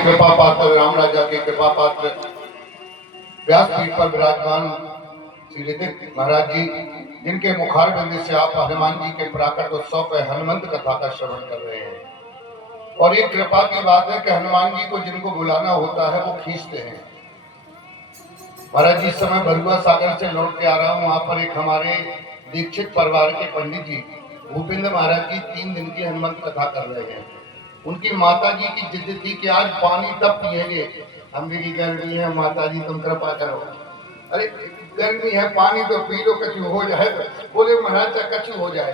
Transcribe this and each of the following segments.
के कृपा पात्र, राम राजा के कृपा पात्र, व्यासपीठ पर विराजमान श्री ऋतिक महाराज जी, जिनके मुखार बिंद से आप हनुमान जी के प्राकट उत्सव पर हनुमंत कथा का श्रवण कर रहे हैं। और ये कृपा की बात है कि हनुमान जी को जिनको बुलाना होता है वो खींचते हैं। महाराज जी इस समय बरुआ सागर से लौट के आ रहा हूँ। वहां पर एक हमारे दीक्षित परिवार के पंडित जी भूपेंद्र महाराज जी 3 दिन की हनुमंत कथा कर रहे हैं। उनकी माता जी की जिद थी कि आज पानी तब पिएंगे। हम की गर्मी है माता जी, तुम कृपा करो। अरे गर्मी है, पानी तो पी लो, कछु हो जाए। बोले महाराज कछु हो जाए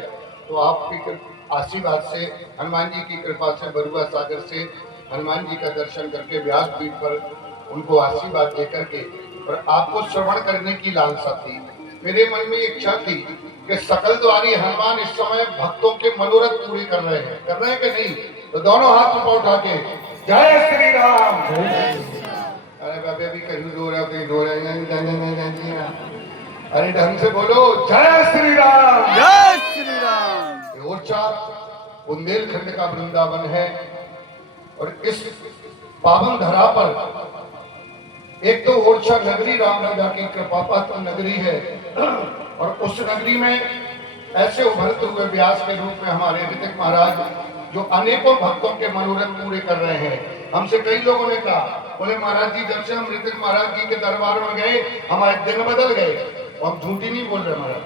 तो आपकी आशीर्वाद से, हनुमान जी की कृपा से, बरुआ सागर से हनुमान जी का दर्शन करके व्यासपीठ पर उनको आशीर्वाद देकर के और आपको श्रवण करने की लालसा थी। मेरे मन में इच्छा थी कि सकल द्वारी हनुमान इस समय भक्तों के मनोरथ पूरे कर रहे हैं कि नहीं? तो दोनों हाथ ऊपर उठा के जय श्री राम। अरे बाबे भी कहीं रो रहे हो, कहीं रो रहे हैं। अरे ढंग से बोलो, जय श्री राम, जय श्री राम। ओरछा बुंदेलखंड का वृंदावन है और इस पावन धरा पर एक तो ओरछा नगरी राम राजा की कृपा पात्र नगरी है और उस नगरी में ऐसे उभरते हुए व्यास के रूप में हमारे ऋतिक महाराज जो अनेकों भक्तों के मनोरथ पूरे कर रहे हैं। हमसे कई लोगों ने कहा, बोले महाराज जी जब से हम ऋतिक महाराज जी के दरबार में गए हमारे दिन बदल गए। और हम झूठी नहीं बोल रहे महाराज,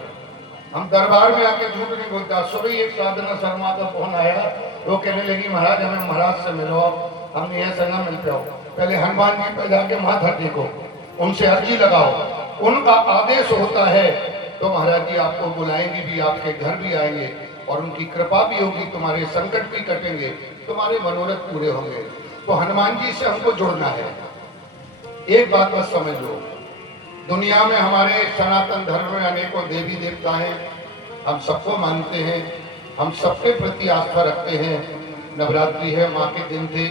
हम दरबार में आके झूठ नहीं बोलता। सुबह एक साधना शर्मा का फोन आया, वो कहने लगी महाराज हमें महाराज से मिलो। हमने ऐसा ना मिल पाओ, पहले हनुमान जी पर जाके माथा टेको, उनसे अर्जी लगाओ, उनका आदेश होता है तो महाराज जी आपको बुलाएंगे भी, आपके घर भी आएंगे और उनकी कृपा भी होगी, तुम्हारे संकट भी कटेंगे, तुम्हारे मनोरथ पूरे होंगे। तो हनुमान जी से हमको जुड़ना है। एक बात बस समझ लो, दुनिया में हमारे सनातन धर्म में अनेकों देवी देवता हैं, हम सबको मानते हैं, हम सबके प्रति आस्था रखते हैं। नवरात्रि है, माँ के दिन थे,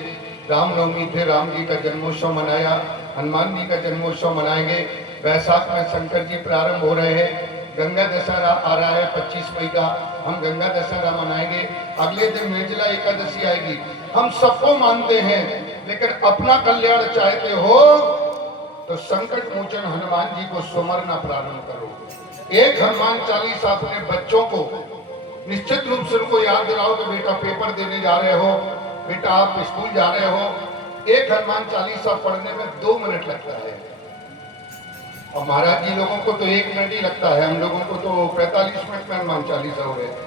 रामनवमी थे, राम जी का जन्मोत्सव मनाया, हनुमान जी का जन्मोत्सव मनाएंगे। वैशाख में शंकर जी प्रारंभ हो रहे हैं, गंगा दशहरा आ रहा है 25 मई का, हम गंगा दशहरा मनाएंगे। अगले दिन निर्जला एकादशी आएगी। हम सबको मानते हैं, लेकिन अपना कल्याण चाहते हो तो संकट मोचन हनुमान जी को सुमरना प्रारंभ करो। एक हनुमान चालीसा अपने बच्चों को निश्चित रूप से उनको याद दिलाओ कि बेटा पेपर देने जा रहे हो, बेटा आप स्कूल जा रहे हो। एक हनुमान चालीसा पढ़ने में 2 मिनट लगता है और महाराज जी लोगों को तो 1 मिनट ही लगता है, हम लोगों को तो 45 मिनट में हनुमान चालीसा हो रहे हैं।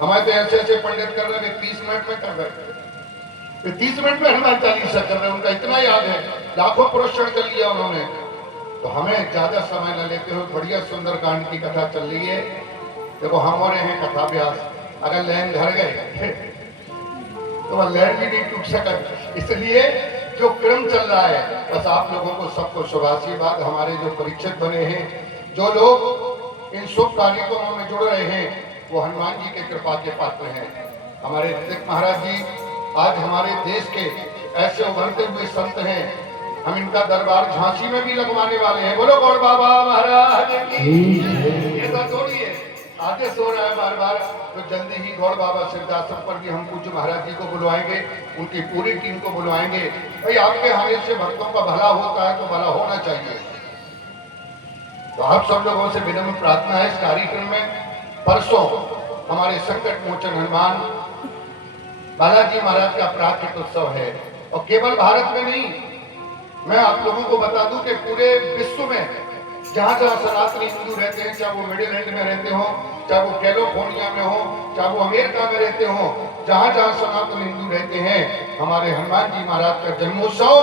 हमारे तो ऐसे ऐसे पंडित कर रहे हैं 30 मिनट में कर रहे हैं, 30 मिनट में हनुमान चालीसा कर रहे हैं, उनका इतना याद है, लाखों प्रोक्षण कर लिया उन्होंने। तो हमें ज्यादा समय न लेते हुए बढ़िया सुंदर कांड की कथा चल रही है। देखो हम हो रहे हैं कथा व्यास, अगर लैन धर गए तो वह लैन भी नहीं टूट सका। इसलिए जो क्रम चल रहा है, बस आप लोगों को सबको शुभाशीर्वाद। हमारे जो परीक्षित बने हैं, जो लोग इन शुभ कार्यक्रमों में जुड़ रहे हैं, वो हनुमान जी के कृपा के पात्र हैं। हमारे ऋतिक महाराज जी आज हमारे देश के ऐसे उभरते हुए संत हैं, हम इनका दरबार झांसी में भी लगवाने वाले हैं। बोलो गौड़ बाबा महाराज की। ये तो थोड़ी है, आदेश हो रहा है बार बार, तो जल्दी ही गौड़ बाबा सिद्धाश्रम पर भी हम पूज्य महाराज जी को बुलवाएंगे, उनकी पूरी टीम को बुलवाएंगे। भाई आपके आने से भक्तों का भला होता है तो भला होना चाहिए। तो आप सब लोगों से विनम्र प्रार्थना है, इस कार्यक्रम में परसों हमारे संकट मोचन हनुमान बालाजी महाराज का प्राकट उत्सव है। और केवल भारत में नहीं, मैं आप लोगों को बता दूं कि पूरे विश्व में जहां जहां सनातनी हिंदू रहते हैं, चाहे वो मिडिल ईस्ट में रहते हो, चाहे वो कैलिफोर्निया में हो, चाहे वो अमेरिका में रहते हो, जहां जहां सनातन हिंदू रहते हैं, हमारे हनुमान जी महाराज का जन्मोत्सव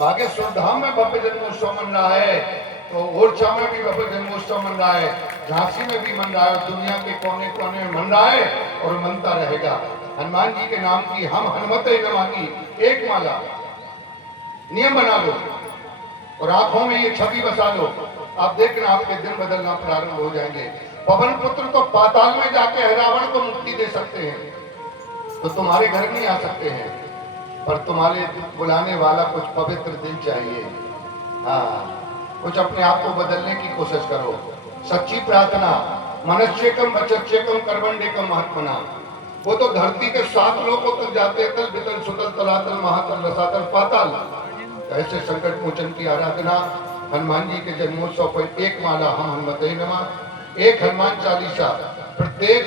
बागेश्वर धाम में भव्य जन्मोत्सव मन रहा है, तो ओरछा में भी भव्य जन्मोत्सव मन रहा है, झांसी में भी मन रहा है, दुनिया के कोने कोने में मन रहा है और मनता रहेगा। हनुमान जी के नाम की हम हनुमत नमा की एक माला नियम बना लो और आंखों में ये छवि बसा लो, आप देखना आपके दिन बदलना प्रारंभ हो जाएंगे। पवन पुत्र तो पाताल में जाके रावण को मुक्ति दे सकते हैं, तो तुम्हारे घर नहीं आ सकते हैं, पर तुम्हारे बुलाने वाला कुछ पवित्र दिल चाहिए। हाँ, कुछ अपने आप को बदलने की कोशिश करो। सच्ची प्रार्थना, मनस्येकम वचस्येकम कर्मण्येकम महात्मना। वो तो धरती के 7 लोगों तक जाते हैं, तल बितल सुतल तलातल महातल रसातल पाताल। ऐसे संकट मोचन की आराधना हनुमान जी के जन्मोत्सव पर एक माला हम हनुमते नमः, एक हनुमान चालीसा प्रत्येक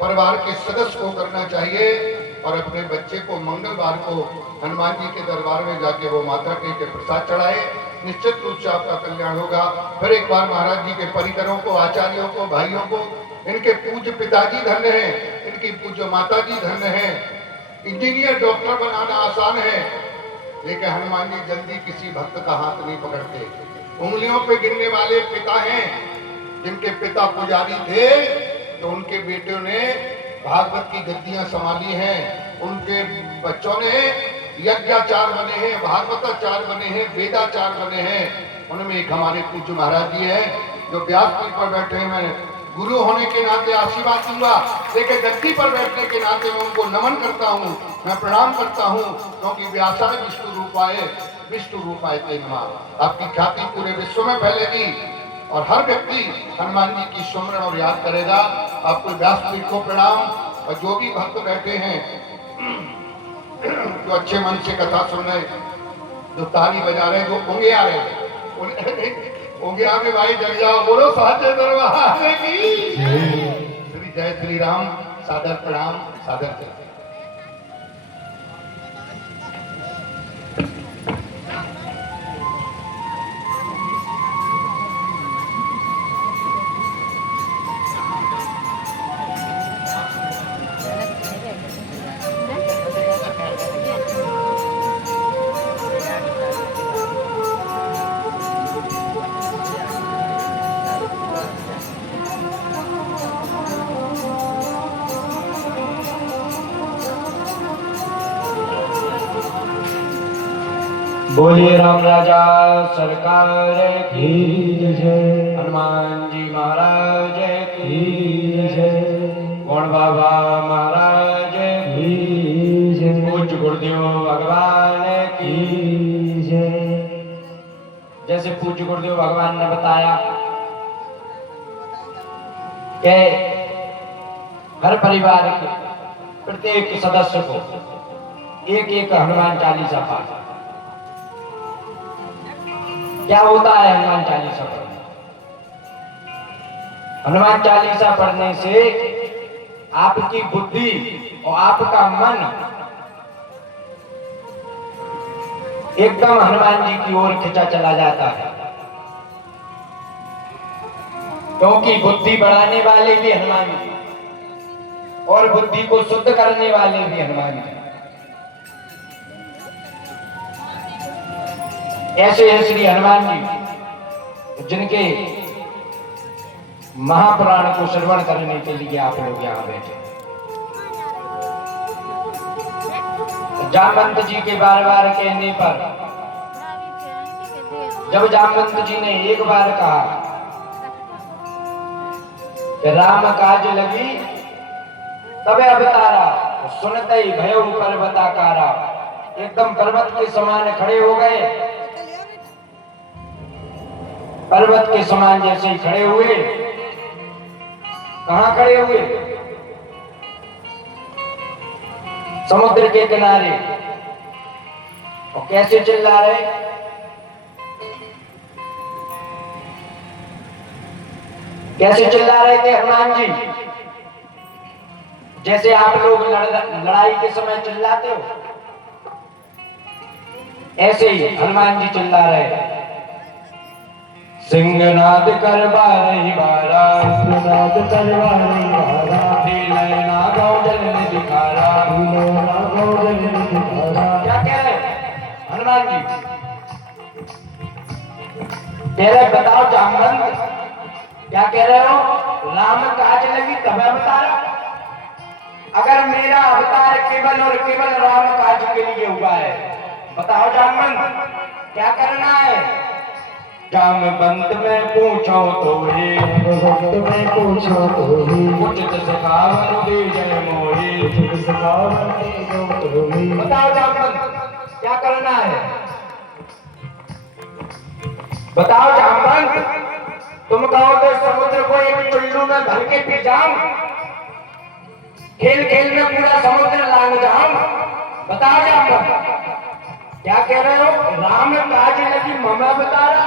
परिवार के सदस्य को करना चाहिए और अपने बच्चे को मंगलवार को हनुमान जी के दरबार में जाके वो माता के प्रसाद चढ़ाए, निश्चित रूप से आपका कल्याण होगा। फिर एक बार महाराज जी के परिकरों को, आचार्यों को, भाइयों को, इनके पूज्य पिताजी धन्य हैं, इनकी पूज्य माता जी धन्य हैं। इंजीनियर डॉक्टर बनाना आसान है, लेकिन हनुमान जी जल्दी किसी भक्त का हाथ नहीं पकड़ते। उंगलियों पे गिनने वाले पिता हैं, जिनके पिता पुजारी थे तो उनके बेटों ने भागवत की गद्दियां संभाली हैं, उनके बच्चों ने यज्ञाचार बने हैं, भागवताचार बने हैं, वेदाचार बने हैं। उनमें एक हमारे पूज्य महाराज जी हैं जो व्यासपीठ पर बैठे हैं। मैं गुरु होने के नाते आशीर्वाद दूंगा, लेकिन गद्दी पर बैठने के नाते मैं उनको नमन करता हूँ, मैं प्रणाम करता हूँ, क्योंकि व्यासाय विष्णु रूपाय ते नमः। आपकी ख्याति पूरे विश्व में फैलेगी और हर व्यक्ति हनुमान जी की सुमरण और याद करेगा। आपको व्यासपीठ को प्रणाम। और जो भी भक्त बैठे हैं, जो अच्छे मन से कथा सुन रहे, जो ताली बजा रहे, जो ओंगे आ रहे हैं, ओंगे आगे भाई जग जाओ, बोलो साचे दरबार की श्री जय श्री राम। सादर प्रणाम, सादर जय। बोलिए राम राजा सरकार की जय, हनुमान जी महाराज की जय, गौण बाबा महाराज की जय, पूज्य गुरुदेव भगवान की जय। जैसे पूज्य गुरुदेव भगवान ने बताया कि हर परिवार के प्रत्येक सदस्य को एक एक हनुमान चालीसा पाठ। क्या होता है हनुमान चालीसा पढ़ने? हनुमान चालीसा पढ़ने से आपकी बुद्धि और आपका मन एकदम हनुमान जी की ओर खिंचा चला जाता है, क्योंकि बुद्धि बढ़ाने वाले भी हनुमान जी और बुद्धि को शुद्ध करने वाले भी हनुमान जी। ऐसे हैं श्री हनुमान जी, जिनके महापुराण को श्रवण करने के लिए आप लोग यहाँ बैठे। जामवंत जी के बार बार कहने पर, जब जामवंत जी ने एक बार कहा कि राम काज लगी तबे अवतारा, सुनते ही भयो पर्वताकारा, एकदम पर्वत के समान खड़े हो गए। पर्वत के समान जैसे ही खड़े हुए, कहां खड़े हुए? समुद्र के किनारे। और कैसे चिल्ला रहे? कैसे चिल्ला रहे थे हनुमान जी? जैसे आप लोग लड़ाई के समय चिल्लाते हो, ऐसे ही हनुमान जी चिल्ला रहे। सिंहनाद करवा रही बारा, सिंहनाद करवा रही बारा, ढीले ना गौजल ने दिखारा, ढीले ना गौजल ने दिखारा। क्या कह रहे हनुमान जी? कह रहे बताओ जामवंत, क्या कह रहे हो? राम काज लगी तब अवतारा। अगर मेरा अवतार केवल और केवल राम काज के लिए हुआ है, बताओ जामवंत क्या करना है? जामवंत में पूछो तो ही, में पूछो तो ही, उचित सिखावन दी जय मोही, उचित सिखावन दी जय मोही। बताओ जामवंत क्या करना है? बताओ जामवंत, तुम कहो तो समुद्र को एक चुल्लू में भर के पी जाऊं, खेल खेल में पूरा समुद्र लांग जाऊं, बताओ जाम्बन, क्या कह रहे हो? राम काज लगी मम अवतारा।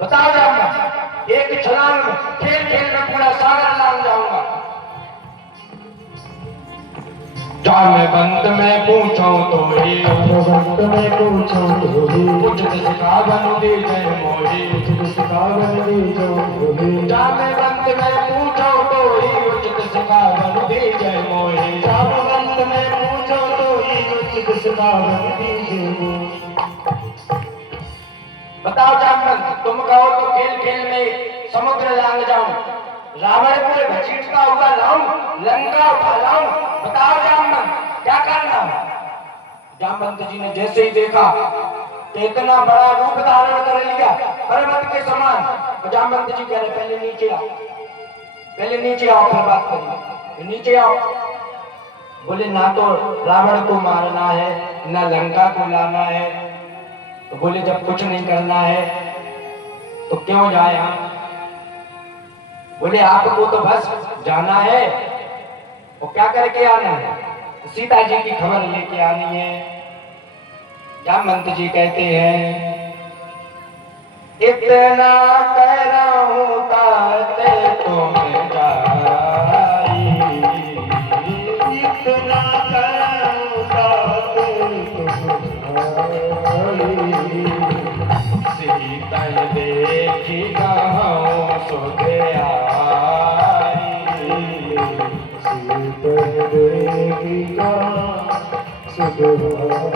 बताओ जाम्बन, एक छलांग खेल खेल में पूरा सागर लांग जाऊंगा। जाम्बवंत मैं पूछूं तो ही, जाम्बवंत मैं पूछूं तो ही, उचित सिखावन दे जय मोहि। उचित सिखावन दे जय मोहि। जाम्बवंत मैं पूछूं तो ही, उचित सिखावन दे जय मोहि। जाम्बवंत मैं पूछूं तो ही, उचित सिखावन दे जय मोहि। बताओ जाम्बवंत, तुम कहो तो खेल खेल में समुद्र लांग जाऊं, रावण को घसीटता हुआ लाऊं, लंका उठा लाऊं। बताओ जाम्बवंत, क्या करना है? जाम्बवंत जी ने जैसे ही देखा कि इतना बड़ा रूप धारण कर लिया पर्वत के समान, तो जाम्बवंत जी कह रहे पहले नीचे आओ, पहले नीचे आओ फिर बात करेंगे। नीचे आओ। बोले ना तो रावण को मारना है ना लंका को लाना है। तो बोले जब कुछ नहीं करना है तो क्यों जाए हम? बोले आपको तो बस जाना है, और क्या करके आना है? सीता जी की खबर लेके आनी है। जाम्बवंत जी कहते हैं इतना कह रहा हूं ताते तुम जाई, इतना करूं ताते तुम जाई। सीता देखी कहूं सुधे आई। सीता देखिका सुधरा।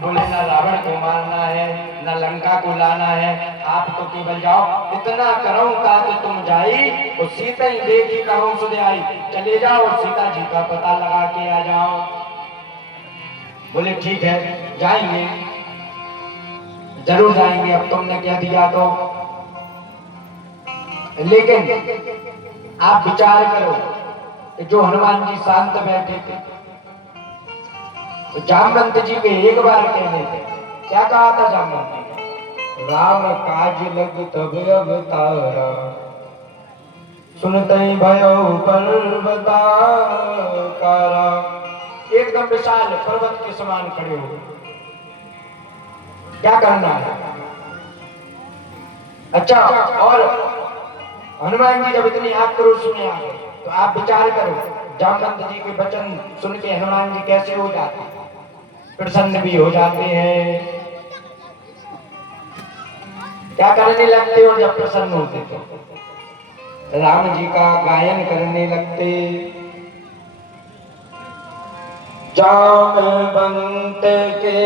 बोले ना रावण को मारना है ना लंका को लाना है, आप तो केवल जाओ। इतना करूं का तो तुम जाई, और सीता ही देखी कहूं सुधे आई। चले जाओ और सीता जी का पता लगा के आ जाओ। बोले ठीक है जाएंगे, जरूर जाएंगे, अब तुमने कह दिया तो। लेकिन आप विचार करो कि जो हनुमान जी शांत बैठे थे, तो जाम्बवंत जी के एक बार कहने थे, क्या कहा था जाम्बवंत जी ने? राम काज लग तब अवतारा, सुनते भयो पर्वताकारा। एकदम विशाल पर्वत के समान खड़े हो गए। क्या करना है? अच्छा, और हनुमान जी जब इतनी आक्रोश में आ गए, तो आप विचार करो जाम्बवंत जी के वचन सुन के हनुमान जी कैसे हो जाते हैं? प्रसन्न भी हो जाते हैं। क्या करने लगते हो जब प्रसन्न होते? तो राम जी का गायन करने लगते। जाम्बवंत के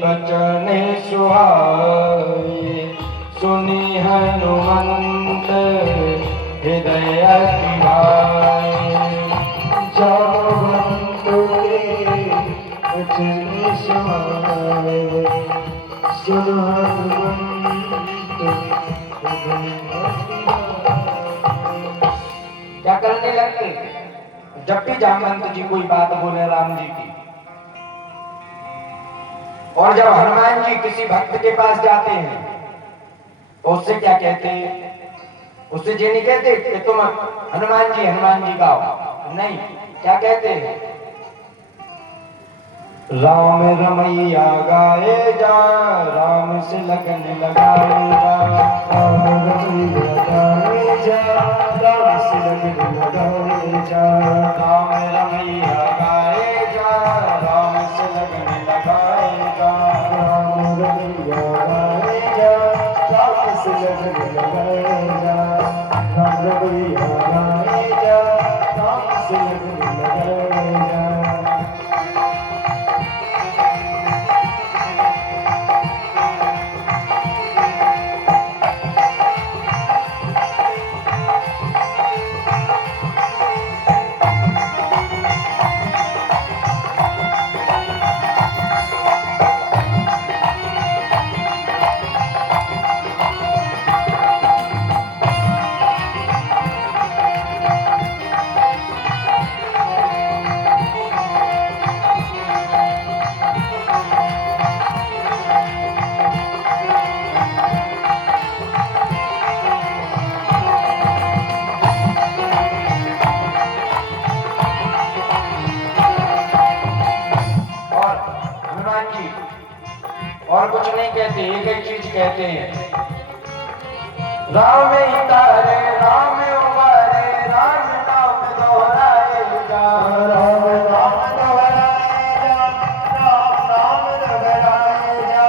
बचन सुहाए, सुनी हनुमंत हृदय भाई। जाम्बवंत के बचन सुहाए, सुन हनुमंत क्या करने लगते? जब भी जाम्बवंत जी कोई बात बोले राम जी की, और जब हनुमान जी किसी भक्त के पास जाते हैं तो उससे क्या कहते हैं? उससे ये नहीं कहते कि तुम हनुमान जी गाओ, नहीं, क्या कहते हैं? राम रमैया गाए जा, राम से लगन लगाए जा। राम रमैया गाए जा, राम से लगन लगाए जा। राम रमैया गाए जा, राम से लगन लगाए जा। राम रमैया गाए जा, राम से लगन लगाए जा। राम रमैया गाए जा, राम से लगन लगाए जा। की, और कुछ नहीं कहते, एक ही चीज कहते हैं, राम ही तारे राम उबारे, राम नाम दोहराए जा, राम नाम दोहराए जा, राम नाम दोहराए जा,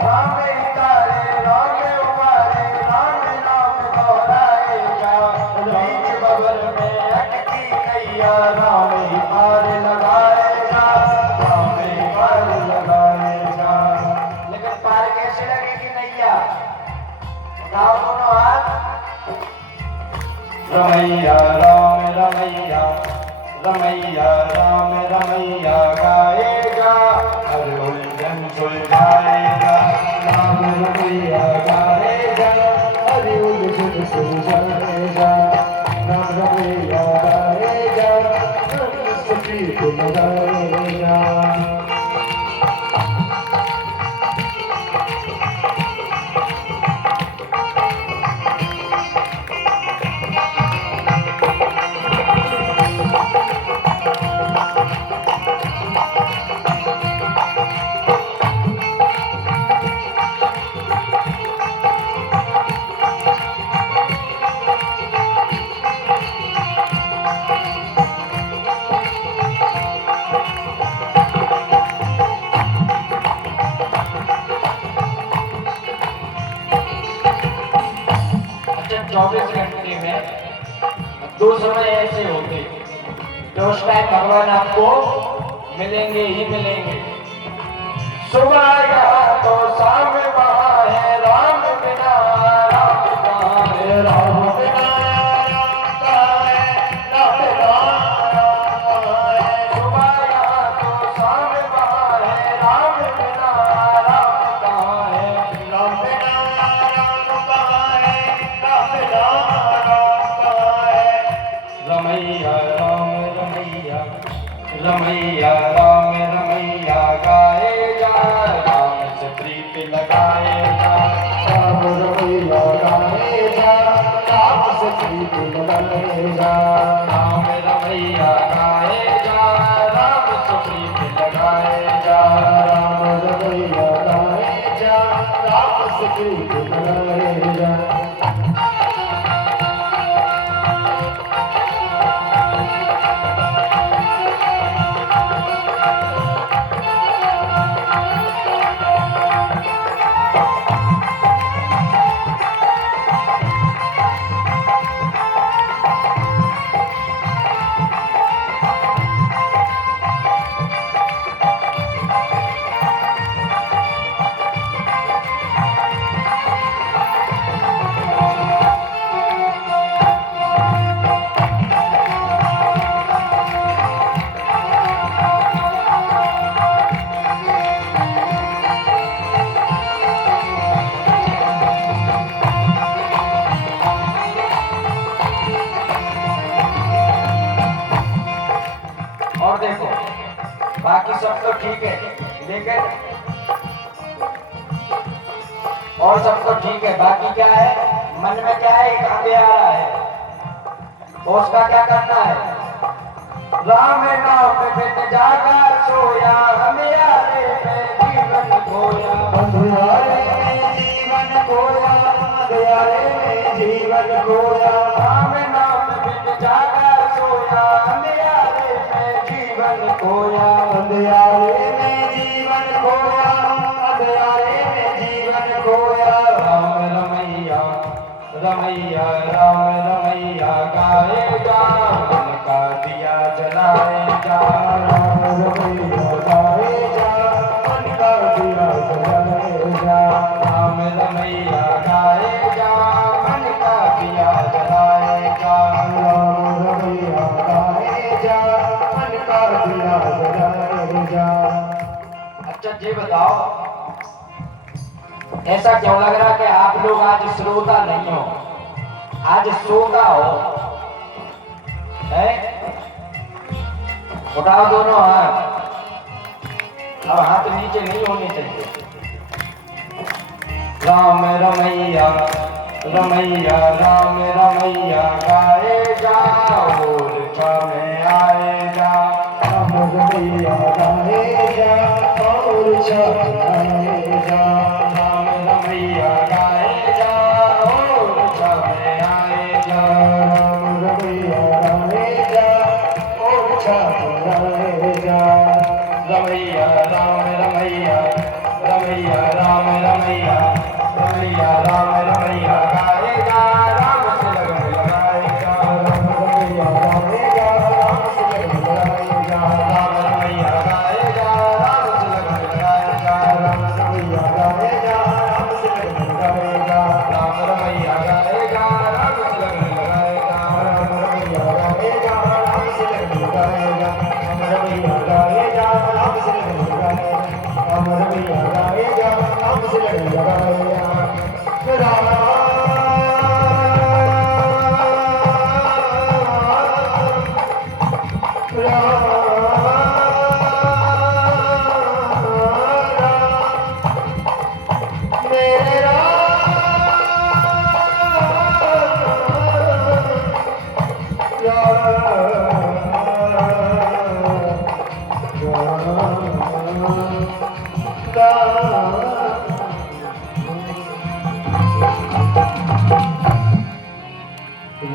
राम ही तारे राम उबारे, राम नाम दोहराए जा, बीच बबल में अटकी नैया, राम ही पार लगाए जा, राम ही पार लगाए जा। लेकिन पार कैसे लगेगी नैया? उठाओ दोनों हाथ। रमैया राम रमैया, रमैया राम रमैया गाएगा, हर उलझन सुलझाएगा, राम रमैया गाएगा, हरि उलझन सुलझाएगा, राम रमैया गाएगा, सब सखी को लगाएगा। अच्छा 24 घंटे में दो समय ऐसे होते जो उस टाइम भगवान आपको मिलेंगे ही मिलेंगे। सुबह यहाँ तो शाम वहाँ है, राम बिना राम कहाँ है, राम बिना राम कहाँ है, राम बिना राम कहाँ है। सुबह यहाँ तो शाम वहाँ है, राम बिना राम कहाँ है, राम बिना राम कहाँ है, राम बिना राम कहाँ है। रमैया राम रमैया, रमैया राम रमैया गाए जा, राम से प्रीत लगाए जा, राम रमैया गाए जा, राम से प्रीत लगाए जा, राम रमैया गाए जा, राम से प्रीत लगाए जा। राम रमैया गाए जा, राम से प्रीत लगाए जा। और देखो बाकी सब तो ठीक है, लेकिन और सब तो ठीक है, बाकी क्या है, मन में क्या है, एक अंधेरा है, तो उसका क्या करना है? राम नाम बिन जागा सोया, अंधेरे में जीवन खोया, अंधियारे में जीवन खोया, अंधियारे में जीवन खोया, राम नाम बिन जागा सोया, अंधेरे में जीवन खोया। अंधियारे में जीवन खोया, अंधियारे में जीवन खोया। राम रमैया, रमैया राम रमैया गाएगा, मन का दिया जलाएगा, राम रमैया गाए जा, मन का दिया जलाए जा, राम रमैया गाएगा, मन का दिया जलाएगा। राम रमैया गाए जा, मन का दिया जलाए जा। अच्छा जी बताओ, ऐसा क्यों लग रहा कि आप लोग आज श्रोता नहीं हो, आज श्रोता हो? है? उठाओ दोनों हाथ, अब हाथ नीचे नहीं होने चाहिए। राम रमैया, रमैया राम रमैया गाए जा, और में आएगा, राम रमैया गाए जा और छाए जा राम रमैया गाए जा और छाए आए जा राम रमैया गाए जा और छाए जा रमैया राम रमैया रमैया राम रमैया रमैया राम रमैया गाएगा राम से लगन लगाएगा राम रमैया गाएगा राम से लगन लगाएगा राम रमैया गाएगा राम से लगन लगाएगा राम रमैया गाएगा राम से लगन लगाएगा राम रमैया गाएगा राम से लगन लगाएगा राम रमैया गाएगा राम से लगन लगाएगा राम रमैया गाएगा राम से लगन लगाएगा राम रमैया गाएगा राम से लगन लगाएगा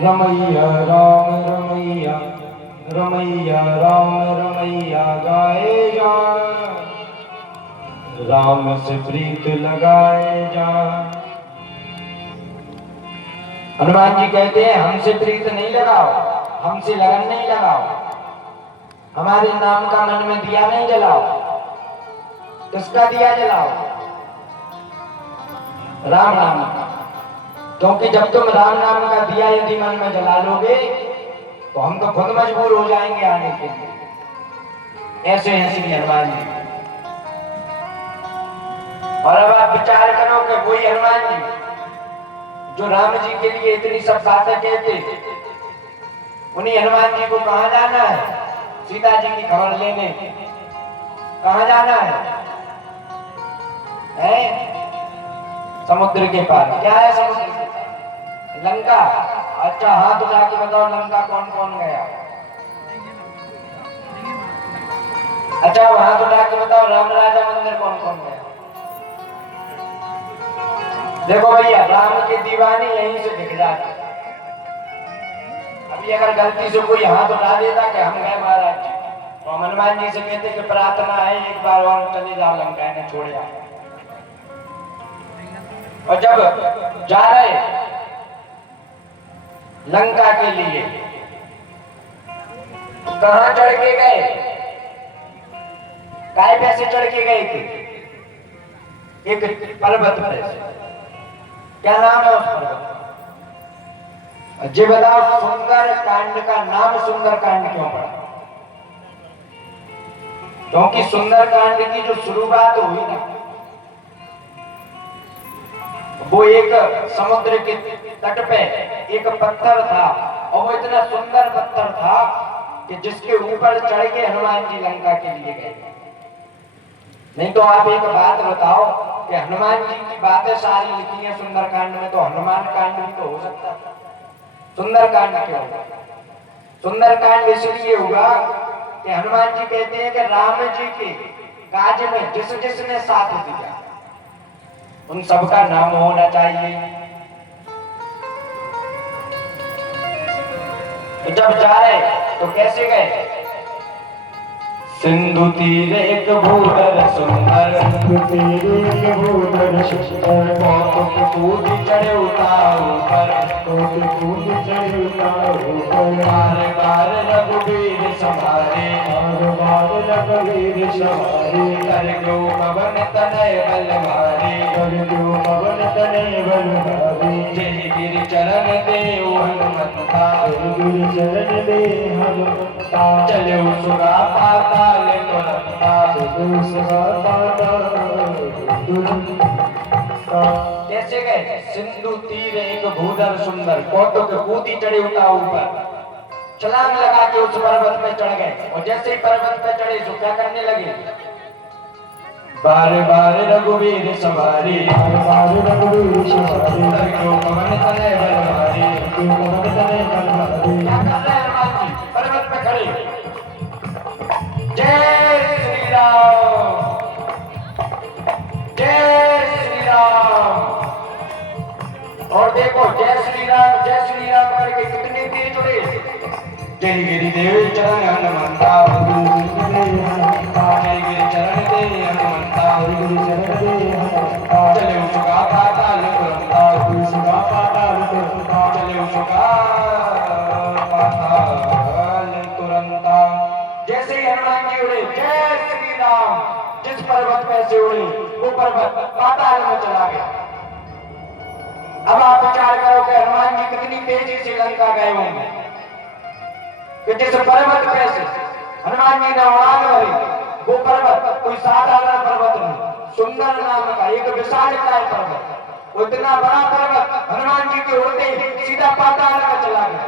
रमैया राम रमैया रमैया राम रमैया गाए जा राम से प्रीत लगाए जा। हनुमान जी कहते हैं हमसे प्रीत नहीं लगाओ, हमसे लगन नहीं लगाओ, हमारे नाम का मन में दिया नहीं जलाओ। किसका दिया जलाओ? राम नाम का। क्योंकि जब तुम राम नाम का दिया यदि मन में जला लोगे तो हम तो खुद मजबूर हो जाएंगे आने के लिए। ऐसे हैं श्री हनुमान जी। और अब आप विचार करो कि वही हनुमान जी जो राम जी के लिए इतनी सब बातें कहते, उन्हीं हनुमान जी को कहाँ जाना है? सीता जी की खबर लेने। कहाँ जाना है? समुद्र के पार। क्या है समुद्र? लंका। अच्छा हाथ उठा के बताओ लंका कौन कौन गया? अच्छा हाथ उठा के बताओ राम राजा मंदिर कौन कौन गया? देखो भैया राम के दीवाने यहीं से दिख जाते। अभी अगर गलती से कोई हाथ उठा देता कि हम गए महाराज जी, तो हम हनुमान जी से कहते कि प्रार्थना है एक बार और चले जाओ लंका ने छोड़ जाओ। और जब जा रहे लंका के लिए कहां चढ़ के गए? काय पैसे चढ़ के गए थे? एक पर्वत पर। क्या नाम है उस पर्वत? जी बताओ सुंदर कांड का नाम सुंदर कांड क्यों पड़ा? क्योंकि सुंदर कांड की जो शुरुआत हुई ना, वो एक समुद्र के तट पे एक पत्थर था और वो इतना सुंदर पत्थर था कि जिसके ऊपर चढ़ के हनुमान जी लंका के लिए गए। नहीं तो आप एक बात बताओ कि हनुमान जी की बातें सारी लिखी है सुंदर कांड में, तो हनुमान कांड भी तो हो सकता था। सुंदर कांड क्यों होगा? सुंदर कांड इसलिए हुआ कि हनुमान जी कहते हैं कि राम जी के काज में जिस जिसने साथ दिया उन सबका नाम होना चाहिए। तो जब जा रहे तो कैसे गए? सिंधु तीर एक भूधर सुंदर, कौतुक कूद चढ़े उतार बार बार रघुवीर संभारे, कर जो पवन तनय बलवारी, जय गिरि चरण देव हनुमंता, चलो सुरा पाताल कैसे गए? सिंधु तीर एक भूधर सुंदर, कौतुक कूदी चढ़े उठा ऊपर, छलांग लगा के उस पर्वत पे चढ़ गए। और जैसे ही पर्वत पे चढ़े तो क्या करने लगे? बार बार रघुवीर सवारी, पवन तनय बलवारी। क्या कर रहे हैं हनुमान जी? पर्वत पे खड़े, जय जय श्री राम। और देखो जय श्री राम करके कितने तीर जुड़े। जय गिरि देव चरण हनुमंता जय गिरि चरण दे हनुमंता चले उसका पाताल तुरंता चले उसका पाताल तुरंता। जैसे ही हनुमान जी उड़े जय श्री राम, जिस पर्वत पे से उड़े वो पर्वत पाताल में चला गया। अब आप विचार करो कि हनुमान जी कितनी तेजी से लंका गए होंगे कि जिस पर्वत पे से हनुमान जी ने उड़ान भरी वो पर्वत कोई साधारण पर्वत नहीं, सुंदर नाम का एक विशालकाय पर्वत, वो इतना बड़ा पर्वत हनुमान जी के उड़ते सीधा पाताल में चला गया।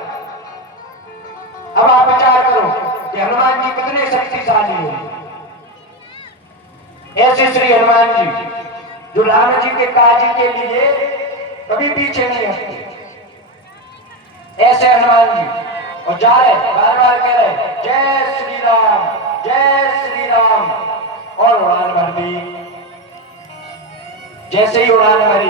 अब आप विचार करो कि हनुमान जी कितने शक्तिशाली होंगे। ऐसे श्री हनुमान जी जो राम जी के कार्य के लिए कभी पीछे नहीं हटते, ऐसे हनुमान जी और जा रहे बार बार कह रहे जय श्री राम और उड़ान भर दी। जैसे ही उड़ान भरी,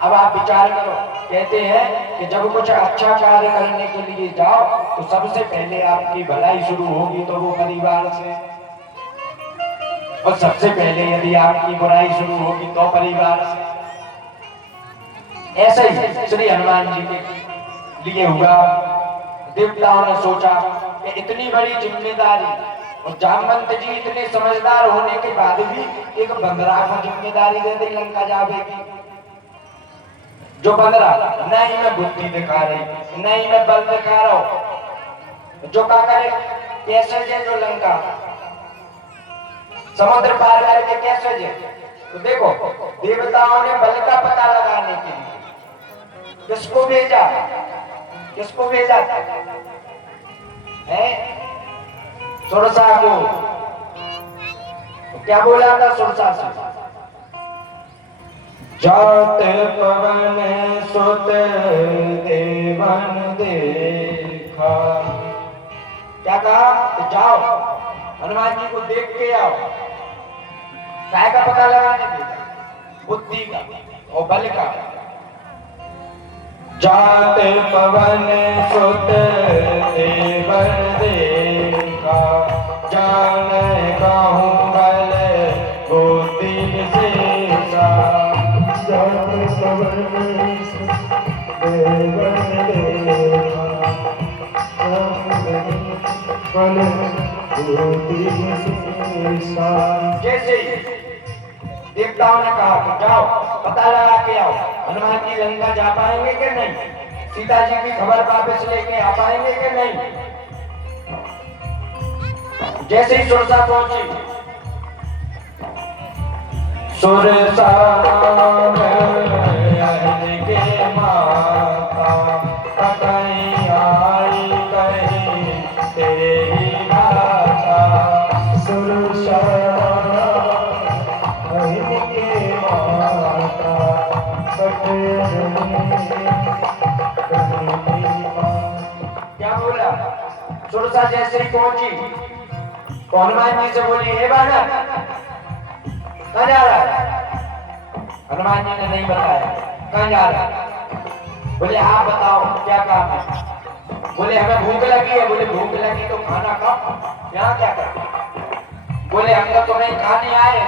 अब आप विचार करो, कहते हैं कि जब कुछ अच्छा कार्य करने के लिए जाओ तो सबसे पहले आपकी भलाई शुरू होगी तो वो परिवार से, और सबसे पहले यदि आपकी बुराई शुरू होगी तो परिवार से। ऐसे ही श्री हनुमान जी के लिए हुआ। देवताओं ने सोचा कि इतनी बड़ी जिम्मेदारी, और जामवंत जी इतने समझदार होने के बाद भी एक बंदरा को जिम्मेदारी दे दी लंका जावेगी। जो बंदरा नहीं मैं बुद्धि दिखा रही, नहीं मैं बल दिखा रहा हूं, जो क्या करे कैसे जे जो लंका समुद्र पार करके कैसे जे। तो देखो देवताओं ने बल का पता लगाने के लिए किसको भेजा है? सुरसा को। तो क्या बोला था सुरसा से? जात पवन सुत देवन देखा। क्या कहा? तो जाओ हनुमान जी को देख के आओ। काय का पता लगाने के? बुद्धि का और बल का। जात पवन सुत देवन देखा, जान कहूँ बल बुद्धि विशेषा। जात पवन सुत देवन देखा, बल बुद्धि विशेषा। जैसे देवताओं ने कहा कि जाओ पता लगा के आओ हनुमान जी लंका जा पाएंगे कि नहीं, सीता जी की खबर वापस लेके आ पाएंगे कि नहीं। जैसे ही सुरसा पहुंची, सुरसा के माता कतई आई कहीं तेरी भाषा। सुरसा के माता क्या बोला? सुरसा जैसे ही पहुंची तो हनुमान जी से बोली हे बानर कहाँ जा रहा है? हनुमान जी ने नहीं बताया कहाँ जा रहा है। बोले हाँ बताओ क्या काम है? बोले हमें भूख लगी है। बोले भूख लगी तो खाना खाओ, यहाँ क्या करते? बोले हम तो तुम्हें खाने आए।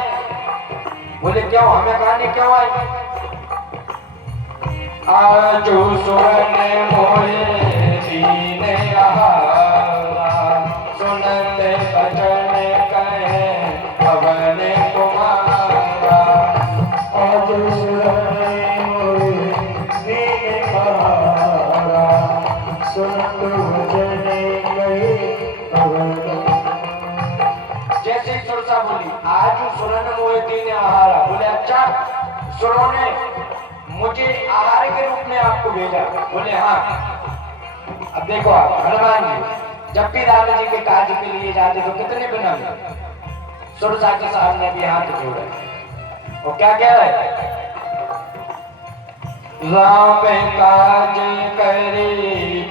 बोले क्यों हमें खाने क्यों आए? आजो सुवन मोहे दीने आहारा, सुनत बचन कहे पवन कुमारा। आजो सुवन मोहे दीने आहारा, सुनत बचन कहे पवन। जैसे सुरसा बोली आज सुरन मोहे दीने आहारा। बोले अच्छा सुरों ने मुझे आहार के रूप में आपको भेजा? बोले हाँ। अब देखो आप हनुमान जी जब भी राम जी के कार्य के लिए जाते तो कितने बिना सुरसा के सामने भी हाथ जोड़े और क्या कह रहे? राम काज करे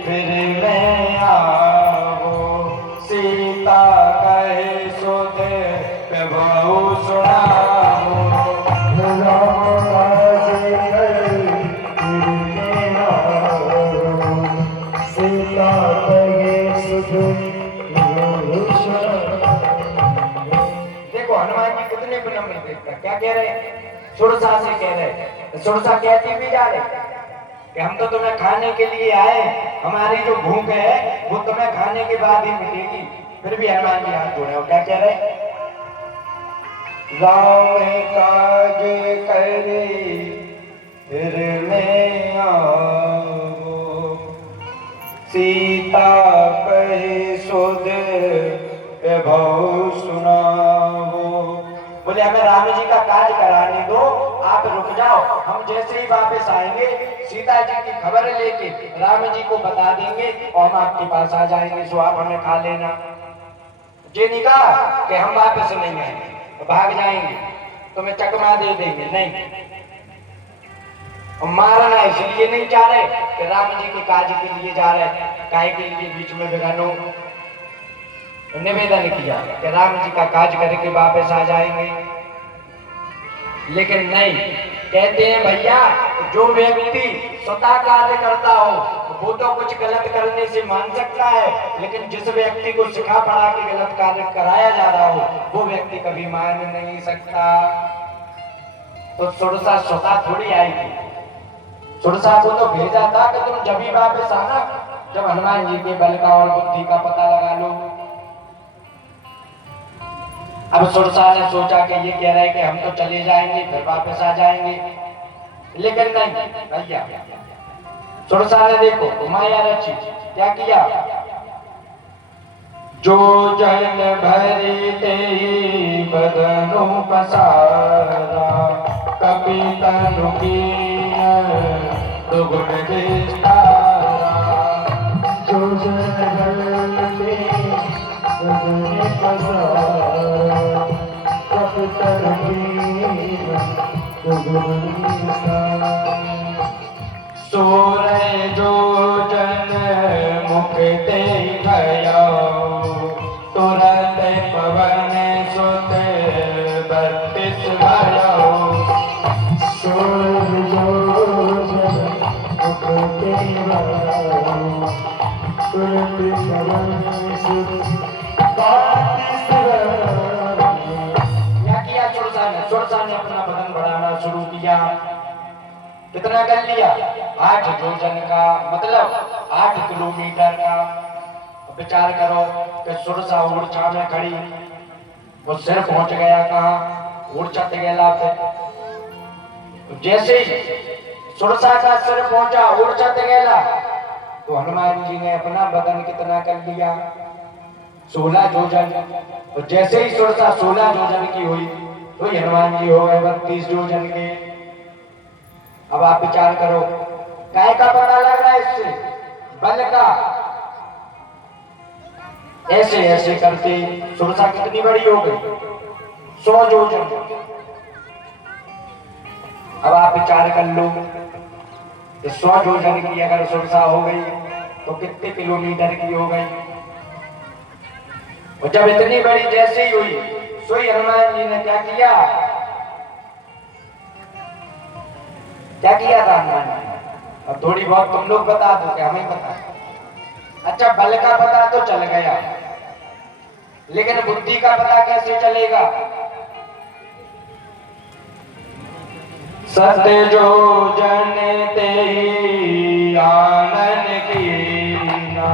फिर मैं आवो, सीता कहे सुध प्रभु सुनाओ। कितने विनम्र देखता। क्या कह रहे हैं? सुरसा से कह रहे हैं। सुरसा कहती भी जा रहे कि हम तो तुम्हें खाने के लिए आए, हमारी जो भूख है वो तुम्हें खाने के बाद ही मिटेगी। फिर भी हनुमान जी हाथ जोड़े। और क्या कह रहे हैं? राम काज करे फिर मैं आओ, सीता कहे सुध भव सुनाओ। बोले हमें राम जी का काज कराने दो, आप रुक जाओ, हम जैसे ही वापस आएंगे सीता जी की खबर लेके राम जी को बता देंगे और हम आपके पास आ जाएंगे, सो आप हमें खा लेना। ये नहीं कहा कि हम वापस नहीं आएंगे, भाग जाएंगे, तुम्हें चकमा दे देंगे, नहीं। मारना इसलिए नहीं चाह रहे कि राम जी के काज के लिए जा रहे, काहे के लिए बीच में विघ्न हो। निवेदन किया कि राम जी का काज करके वापस आ जाएंगे, लेकिन नहीं। कहते हैं भैया जो व्यक्ति स्वतः कार्य करता हो वो तो कुछ गलत करने से मान सकता है, लेकिन जिस व्यक्ति को सिखा पढ़ा के गलत कार्य कराया जा रहा हो वो व्यक्ति कभी मान नहीं सकता। तो सुरसा स्वतः थोड़ी आई थी, सुरसा को तो भेजा था कि तुम जब ही वापस आना जब हनुमान जी के बल का और बुद्धि का पता लगा लो। अब सुरसा ने सोचा कि ये कह रहे हैं कि हम तो चले जाएंगे फिर वापस आ जाएंगे, लेकिन नहीं भैया। सुरसा ने देखो माया रची, क्या किया? जो जन भरी ते बदनु पसारा, कपि तनु कीन दुगुण विस्तारा। जो जन भरी ते बदनु पसारा, कपि तनु कीन दुगुण विस्तारा। सोरे जो जन मुख ते भयो, तुरंत पवन सुत बत्तीस भयो। सोरे जो जन मुख ते भयो, तुरंत पवन सुत बत्तीस भयो। क्या किया सुरसा ने? सुरसा ने अपना बदन बढ़ाना शुरू किया। कितना कर लिया? 8 योजन का, मतलब 8 किलोमीटर का। विचार करो कि सुरसा ऊर्जा में खड़ी, वो सिर पहुंच गया कहाँ? ऊर्जा तेगेला पे। जैसे ही सुरसा का सिर पहुंचा ऊर्जा तेगेला, तो हनुमान जी ने अपना बदन कितना कर लिया? 16 योजन। और जैसे ही सुरसा 16 योजन की हुई तो हनुमान जी हो गए 32 योजन के। अब आप विचार करो, काय का पता लग रहा है इससे? बल का। ऐसे ऐसे करते सुरसा कितनी बड़ी हो गई? 100 योजन। अब आप विचार कर लो, 100 योजन की अगर सुरसा हो गई तो कितने किलोमीटर की हो गई? और जब इतनी बड़ी जैसे ही हुई सोई हनुमान जी ने क्या किया? क्या किया था हनुमान जी? अब थोड़ी बहुत तुम लोग बता दो कि हमें पता। अच्छा बल का पता तो चल गया, लेकिन बुद्धि का पता कैसे चलेगा? सत्य जो जन ते आनन कीना।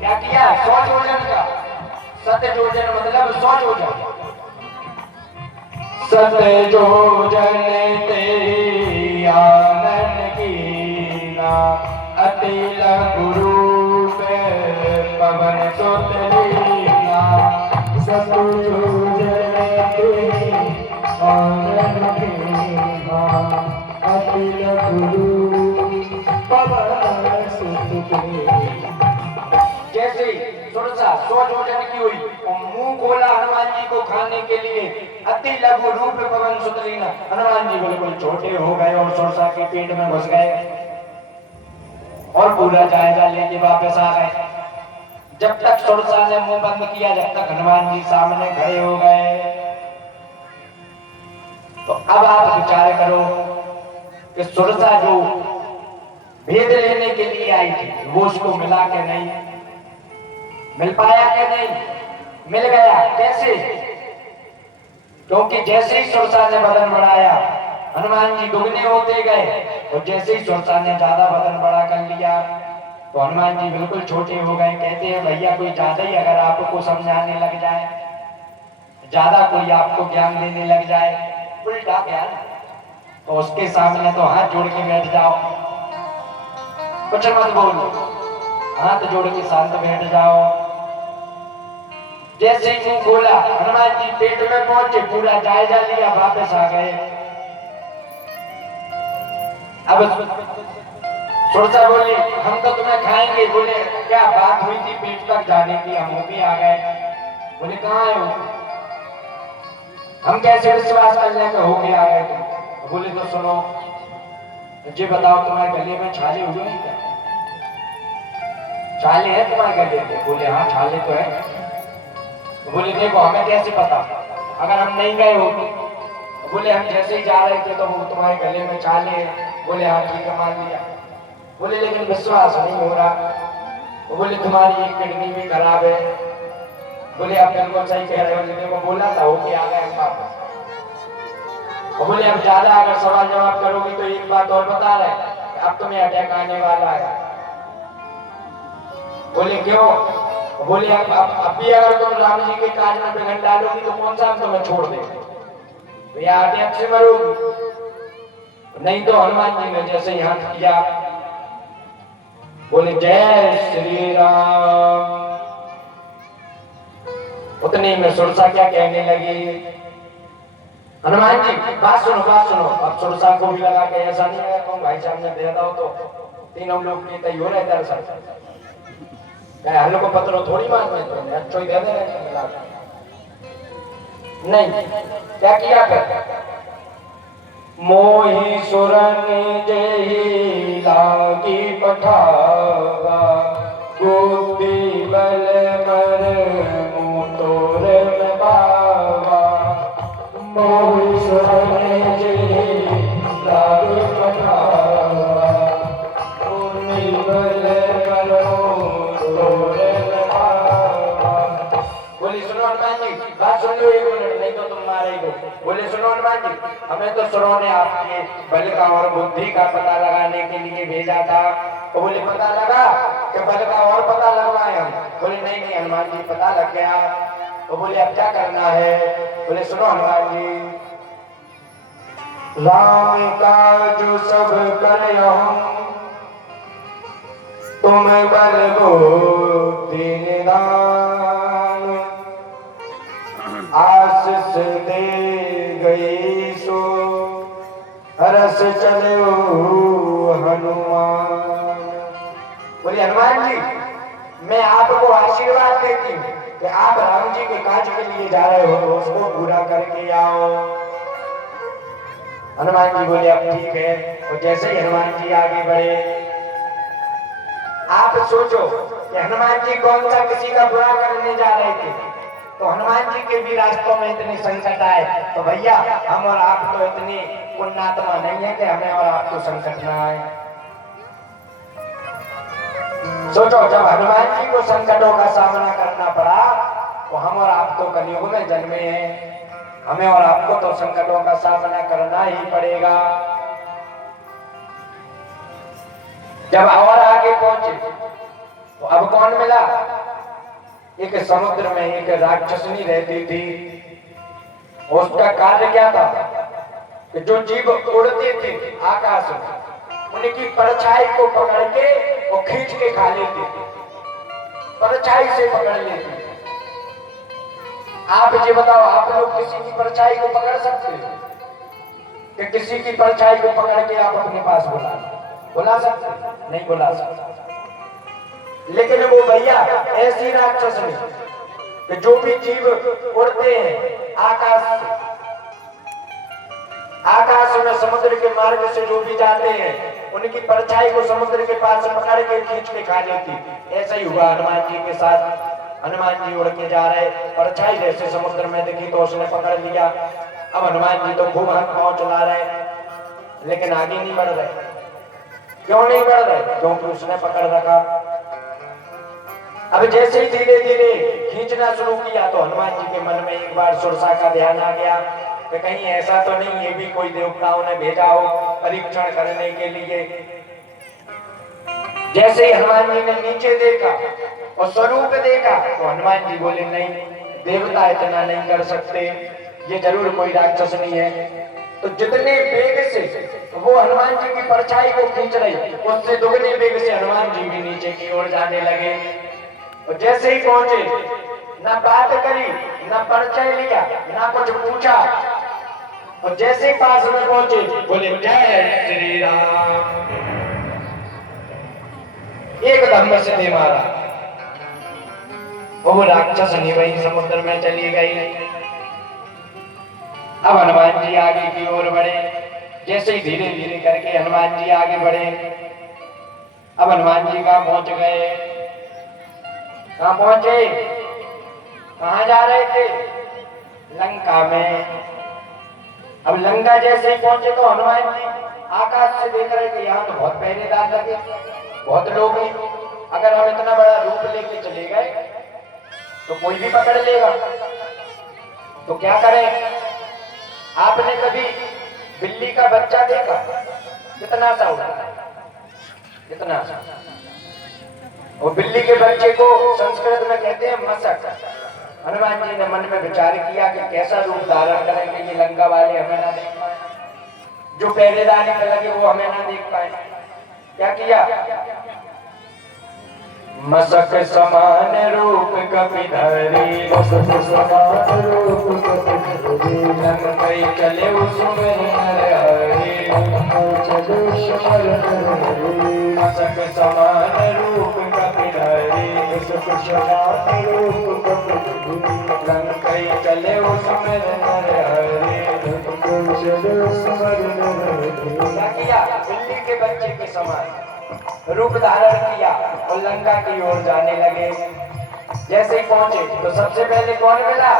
क्या किया? 100 योजन का। 7 योजन मतलब 100 योजन। सत्य जो जन ते आनन कीना, अति लघु रूप पवन सुत लीना। सत्य जो जन ते आनन कीना, अति लघु रूप पवन सुत लीना। जैसे सुरसा 100 योजन की हुई और मुंह खोला हनुमान जी को खाने के लिए, अति लघु रूप पवन सुत लीना। हनुमान जी बिल्कुल छोटे हो गए और सुरसा के पेट में घुस गए और पूरा जायजा लेके वापस आ गए। जब तक सुरसा ने मुंह बंद किया जब तक हनुमान जी सामने खड़े हो गए। तो अब आप विचार करो कि सुरसा जो भेद लेने के लिए आई थी वो उसको मिला के नहीं मिल पाया कि नहीं? मिल गया। कैसे? क्योंकि जैसे ही सुरसा ने बदन बढ़ाया हनुमान जी दुगने होते गए, और जैसे ही सुरसा ने ज्यादा बदन बड़ा कर लिया तो हनुमान जी बिल्कुल छोटे हो गए। कहते हैं भैया कोई ज्यादा ही अगर आपको समझाने लग जाए, ज्यादा कोई आपको ज्ञान देने लग जाए, उल्टा ज्ञान, तो उसके सामने तो हाथ जोड़ के बैठ जाओ, कुछ मत बोलो, हाथ जोड़ के शांत बैठ जाओ। जैसे ही मुंह खोला हनुमान जी पेट में पहुंचे, पूरा जायजा लिया, वापस आ गए। अब सुरसा बोली हम तो तुम्हें खाएंगे। बोले क्या बात हुई थी पेट तक जाने की, हम भी आ गए। बोले कहाँ आए हो, हम कैसे विश्वास कर लें कि होके आ गए तुम। बोले तो सुनो, मुझे बताओ तुम्हारे गले में छाले हुए हैं क्या, छाले हैं तुम्हारे गले में। बोले हाँ छाले तो है। बोले देखो हमें कैसे पता अगर हम नहीं गए हो। बोले हम जैसे ही जा रहे थे तो वो तुम्हारे गले में छाले हैं। बोले हाँ ठीक है मान लिया। बोले लेकिन विश्वास नहीं हो रहा। बोले तुम्हारी एक किडनी भी खराब है। बोले आप बिल्कुल सही कह रहे हो, लेकिन वो बोला था वो कि आ गए हम वापस। बोले अब ज्यादा अगर सवाल जवाब करोगी तो एक बात और बता रहे, अब तुम्हें अटैक आने वाला है। बोले क्यों। बोले अब भी अगर तुम राम जी के काज में विघ्न डालोगी तो कौन सा हम तुम्हें छोड़ देंगे, भैया अटैक से मरोगी। नहीं तो हनुमान जी ने जैसे ही हाथ किया, बोले जय श्री राम। उतने में सुरसा क्या कहने लगी, हनुमान जी बात सुनो बात सुनो। अब सुरसा को भी लगा के ऐसा नहीं है तुम भाई साहब ने दे दो तो तीनों लोग के तय हो रहे दरअसल क्या हल्लो को पत्रों थोड़ी मार में तो अच्छो ही दे दे नहीं। क्या किया कर मोही सुरन जेही लागी पठावा, बुद्धि बल मर मुतोर में बावा। मोही सुरन जेही लागी पठावा, बुद्धि बल मर मुतोर में बावा। बोली सुनो हनुमान जी बात सुन लो एक मिनट, नहीं तो तुम मारेगो। बोले सुनो हनुमान जी हमें तो सुरों ने आपके बल का और बुद्धि का पता लगाने के लिए भेजा था। तो बोले पता लगा कि बल का और पता लगवाए हम। बोले नहीं नहीं हनुमान जी पता लग गया। तो बोले अब क्या करना है। बोले सुनो हनुमान जी राम का जो सब कर तुम बल बुद्धि निदान, आशीष दे गई सो हरस चले हनुमान। बोले हनुमान जी मैं आपको आशीर्वाद देती हूँ कि आप राम जी के काज के लिए जा रहे हो तो उसको पूरा करके आओ। हनुमान जी बोले अब ठीक है। और जैसे ही हनुमान जी आगे बढ़े, आप सोचो कि हनुमान जी कौन सा किसी का बुरा करने जा रहे थे, तो हनुमान जी के भी रास्तों में इतने संकट आए तो भैया हम और आप तो इतनी पुण्यात्मा नहीं है कि हमें और आपको संकट ना आए। सोचो जब हनुमान जी को संकटों का सामना करना पड़ा तो हम और आप तो कलयुग में जन्मे हैं, हमें और आपको तो संकटों का सामना करना ही पड़ेगा। जब और आगे पहुंचे तो अब कौन मिला, एक समुद्र में एक राक्षसनी रहती थी। उसका कार्य क्या था कि जो जीव उड़ते थे आकाश में उनकी परछाई को पकड़ के और खींच के खा लेती थी, परछाई से पकड़ लेती थी। आप ये बताओ आप लोग किसी की परछाई को पकड़ सकते हैं कि किसी की परछाई को पकड़ के आप अपने पास बुला सकते नहीं बुला सकते। लेकिन वो भैया ऐसी राक्षस में कि जो भी जीव उड़ते हैं आकाश में समुद्र के मार्ग से जो भी जाते हैं उनकी परछाई को समुद्र के पास पकड़ के खींच के खा लेती। ऐसा ही हुआ हनुमान जी के साथ। हनुमान जी उड़ के जा रहे, परछाई जैसे समुद्र में दिखी तो उसने पकड़ लिया। अब हनुमान जी तो खूब हाथ पांव चला रहे लेकिन आगे नहीं बढ़ रहे। क्यों नहीं बढ़ रहे, क्योंकि उसने पकड़ रखा। अब जैसे ही धीरे धीरे खींचना शुरू किया तो हनुमान जी के मन में एक बार सुरसा का ध्यान आ गया कि कहीं ऐसा तो नहीं ये भी कोई देवताओं ने भेजा हो परीक्षण करने के लिए। जैसे ही हनुमान जी ने नीचे देखा और स्वरूप देखा तो हनुमान जी बोले नहीं, देवता इतना नहीं कर सकते, ये जरूर कोई राक्षस नहीं है। तो जितने वेग से वो हनुमान जी की परछाई को खींच रही उससे दुगने वेग से हनुमान जी भी नीचे की ओर जाने लगे। और जैसे ही पहुंचे ना बात करी ना परिचय लिया ना कुछ पूछा, और जैसे ही पास में पहुंचे बोले जय श्री राम, एकदम से दे मारा। वो राक्षस नहीं वही समुद्र में चली गई। अब हनुमान जी आगे की ओर बढ़े, जैसे ही धीरे धीरे करके हनुमान जी आगे बढ़े। अब हनुमान जी कहाँ पहुंच गए, कहाँ पहुंचे, कहाँ जा रहे थे, लंका में। अब लंका जैसे ही पहुंचे तो हनुमान जी आकाश से देख रहे थे यहाँ तो बहुत पहरेदार लगे, बहुत लोग हैं, अगर हम इतना बड़ा रूप लेके चले गए तो कोई भी पकड़ लेगा, तो क्या करें। आपने कभी बिल्ली का बच्चा देखा, कितना सा होता है, कितना सा। वो बिल्ली के बच्चे को संस्कृत में कहते हैं मशक। हनुमान जी ने मन में विचार किया कि कैसा रूप धारण करेंगे ये लंका वाले हमें ना देख पाए, जो पहरेदारी में लगे वो हमें ना देख पाए। क्या किया, मशक समान रूप कपिधरी, मशक समान रूप कपिधरी, लंकाई चले सुमिर नर हरि, चले सुमिर नर हरि। मशक समान रूप कपिधरी, मशक समान रूप कपिधरी, लंकाई चले सुमिर नर हरि, चले सुमिर नर हरि। क्या किया, बिल्ली के बच्चे के समान रूप धारण किया और लंका की ओर जाने लगे। जैसे ही पहुंचे तो सबसे पहले कौन मिला,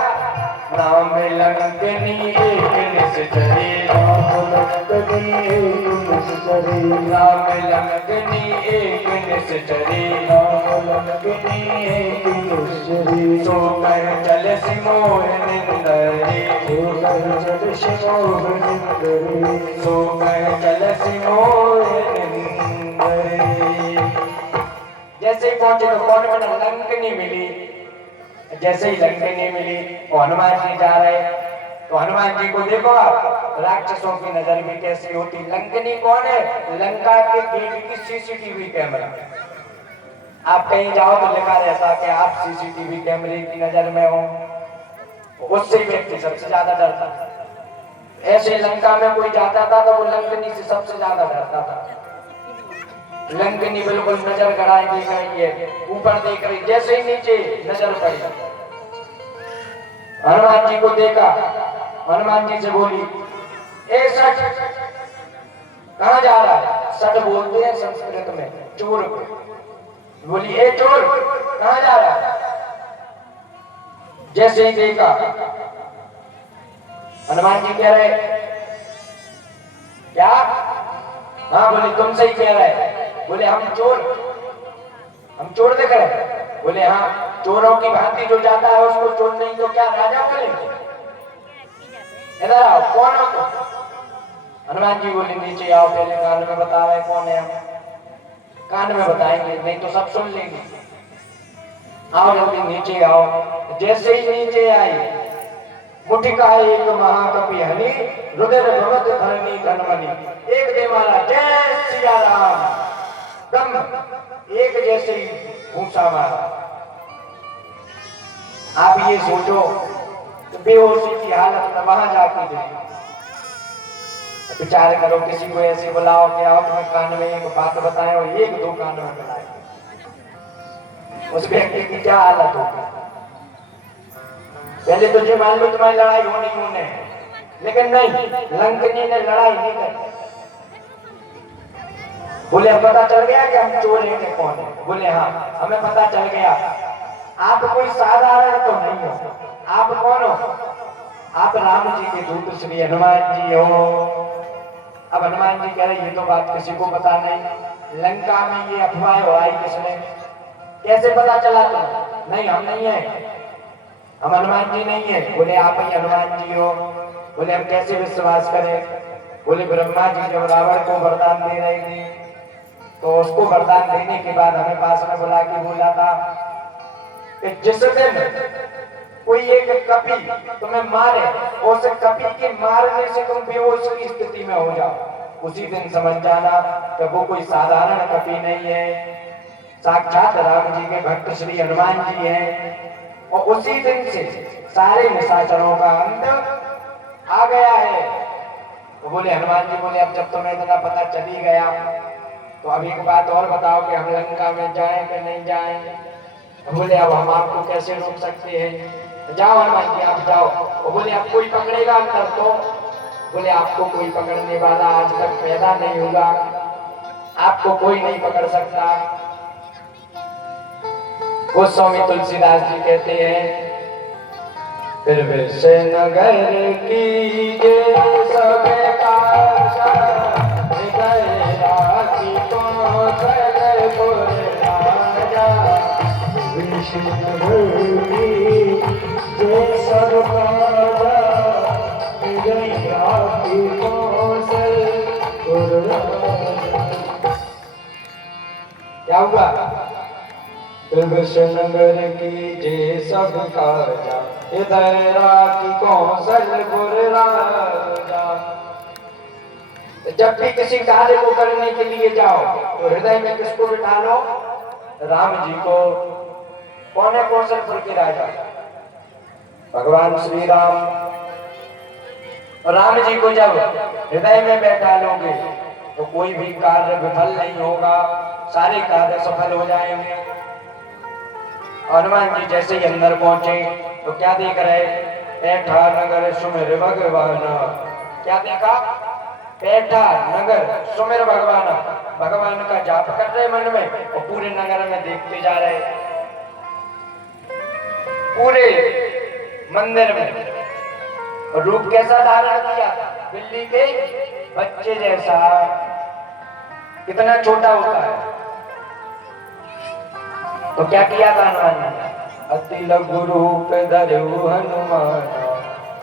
राम लंकनी एक निश्चरी, राम लंकनी एक निश्चरी, राम लंकनी एक निश्चरी, राम लंकनी एक निश्चरी। सो कह चल सिमोह निंदरी, सो कह चल सिमोह निंदरी, सो कह चल सिमोह निंदरी। जैसे ही पहुंचे तो कौन बना, लंकनी मिली। जैसे ही लंकनी मिली वो हनुमान जी जा रहे, तो हनुमान जी को देखो आप, राक्षसों की नजर भी कैसी होती। लंकनी कौन है, लंका के गेट की सीसीटीवी कैमरा। आप कहीं जाओ तो लिखा रहता कि आप सीसीटीवी कैमरे की नजर में हो, उससे व्यक्ति सबसे ज्यादा डरता। ऐसे लंका में कोई जाता था तो वो लंकनी से सबसे ज्यादा डरता था। लंकनी बिल्कुल नजर गड़ाए देख रही है, ऊपर देख रही, जैसे ही नीचे नजर पड़ी हनुमान जी को देखा, हनुमान जी से बोली ए सट, कहाँ जा रहा है। सट बोलते हैं संस्कृत में चोर को। बोली ए चोर, कहाँ जा रहा है। जैसे ही देखा हनुमान जी कह रहे क्या, हाँ बोले तुमसे ही कह रहे। बोले हम चोर देख रहे। बोले हाँ, चोरों की भांति जो जाता है उसको चोर नहीं तो क्या राजा बोलेंगे। इधर आओ, कौन हो तुम। हनुमान जी बोले नीचे आओ, पहले कान में बता रहे कौन है हम। कान में बताएंगे नहीं तो सब सुन लेंगे। आओ जल्दी नीचे आओ। जैसे ही नीचे आई, मुठिका एक महाकपि हनी, रुधिर भगत धरनी धनमनी, एक दे मारा जय सिया राम, दम एक जैसे ही घूसा मारा। आप ये सोचो तो बेहोशी की हालत में वहां जाके देखो, विचार करो किसी को ऐसे बुलाओ कि आओ तुम्हें कान में एक बात बताएं और एक दो कान में बुलाए, उस व्यक्ति की क्या हालत होगी। पहले तो जो मान लो तुम्हारी लड़ाई होनी होने, लेकिन नहीं, लंकनी ने लड़ाई नहीं की। बोले पता चल गया कि हम चोर हैं कि कौन है। बोले हाँ हमें पता चल गया। आप कोई साधारण तो नहीं हो, आप कौन हो। आप राम जी के दूत श्री हनुमान जी हो। अब हनुमान जी कह रहे ये तो बात किसी को पता नहीं, लंका में ये अफवाह उड़ाई किसने। कैसे पता चला तुम? नहीं हम नहीं है, हम हनुमान जी नहीं है। बोले आप ही हनुमान जी हो। बोले हम कैसे विश्वास करें? बोले ब्रह्मा जी जब रावण को वरदान दे रहे थे तो उसको वरदान देने के बाद हमें पास में बुला के बोला था कि जिस दिन कोई एक कपी तुम्हें मारे, उस कपी के मारने से तुम बेहोश की स्थिति में हो जाओ, उसी दिन समझ जाना कि वो कोई साधारण कपी नहीं है, साक्षात राम जी के भक्त श्री हनुमान जी हैं। और उसी दिन से सारे निशाचरों का अंत आ गया है। तो बोले हनुमान जी बोले अब जब तुम्हें इतना पता चल ही गया तो अब एक बात और बताओ कि हम लंका में जाएं कि नहीं जाएं? तो बोले अब हम आपको कैसे रोक सकते हैं? तो जाओ हनुमान जी आप जाओ। वो बोले अब कोई पकड़ेगा अंदर? तो बोले आपको कोई पकड़ने वाला आज तक पैदा नहीं होगा, आपको कोई नहीं पकड़ सकता। गोस्वामी तुलसीदास जी कहते हैं फिर विषयनगर की सब काशा गया की कौशल पुर राजा। विष्णु की जय सब काजा गया की कौशल पुर राजा। क्या हुआ? विषयनगर की जय सब काजा इधरा की कौशलपुर राजा। जब भी किसी कार्य को करने के लिए जाओ तो हृदय में किसको बिठा लो? राम जी को। कौन है कौशलपुर के राजा? भगवान श्री राम। राम जी को जब हृदय में बैठा लोगे तो कोई भी कार्य विफल नहीं होगा, सारे कार्य सफल हो जाएंगे। हनुमान जी जैसे ही अंदर पहुंचे तो क्या देख रहे? पैठा नगर सुमिर भगवान। क्या देखा? पैठा नगर सुमिर भगवान, भगवान का जाप कर रहे मन में और पूरे नगर में देखते जा रहे, पूरे मंदिर में। और रूप कैसा धारण किया? बिल्ली के बच्चे जैसा। कितना छोटा होता है। तो क्या किया था हनुमान ने? अति लघु रूप धरऊ हनुमान,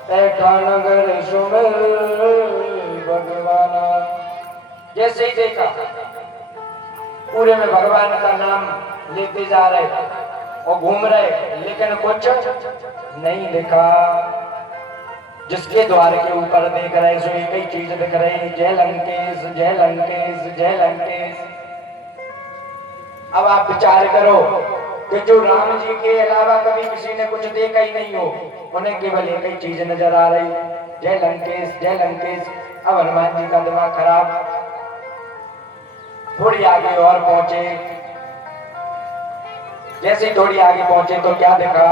पैठा नगर सुमिर भगवान। जैसे ही देखा पूरे में भगवान का नाम लेते जा रहे और घूम रहे, लेकिन कुछ नहीं दिखा। जिसके द्वार के ऊपर देख रहे सो एक ही चीज दिख रही, जय लंकेश जय लंकेश जय लंकेश। अब आप विचार करो कि जो राम जी के अलावा कभी किसी ने कुछ देखा ही नहीं हो, उन्हें केवल एक ही चीज नजर आ रही, जय लंकेश जय लंकेश। अब हनुमान जी का दिमाग खराब। थोड़ी आगे और पहुंचे, जैसे ही थोड़ी आगे पहुंचे तो क्या देखा?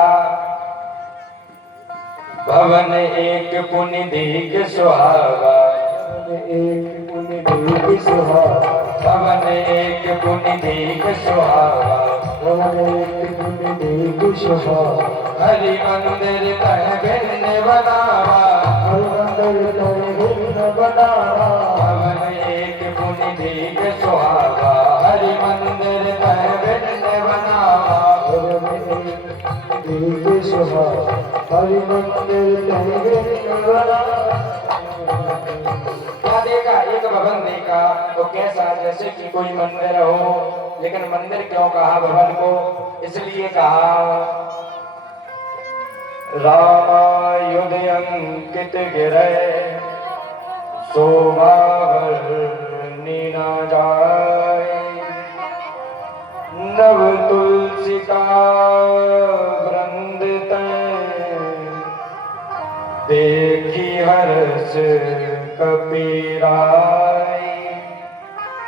भवन एक पुनि दीघ सुहावा, एक पुनि दीघ सुहावा, भवन एक पुनि दीघ सुहावा, भवन एक पुनि दीघ सुहावा। हरि मंदिर तन भिन्न बनावा, हरि मंदिर तन भिन्न बनावा। भवन एक पुनि दीघ सुहावा, हरि मंदिर तन भिन्न बनावा। भवन एक दीघ सुहावा, हरि मंदिर तन भिन्न बनावा। क्या देखा? एक भवन देखा तो कैसा? जैसे कि कोई मंदिर हो, लेकिन मंदिर क्यों कहा भवन को? इसलिए कहा रामायुध अंकित गिरे शोभा वर्णि न जाए। नव तुलसी का वृंद देखी हर्ष कपीराय।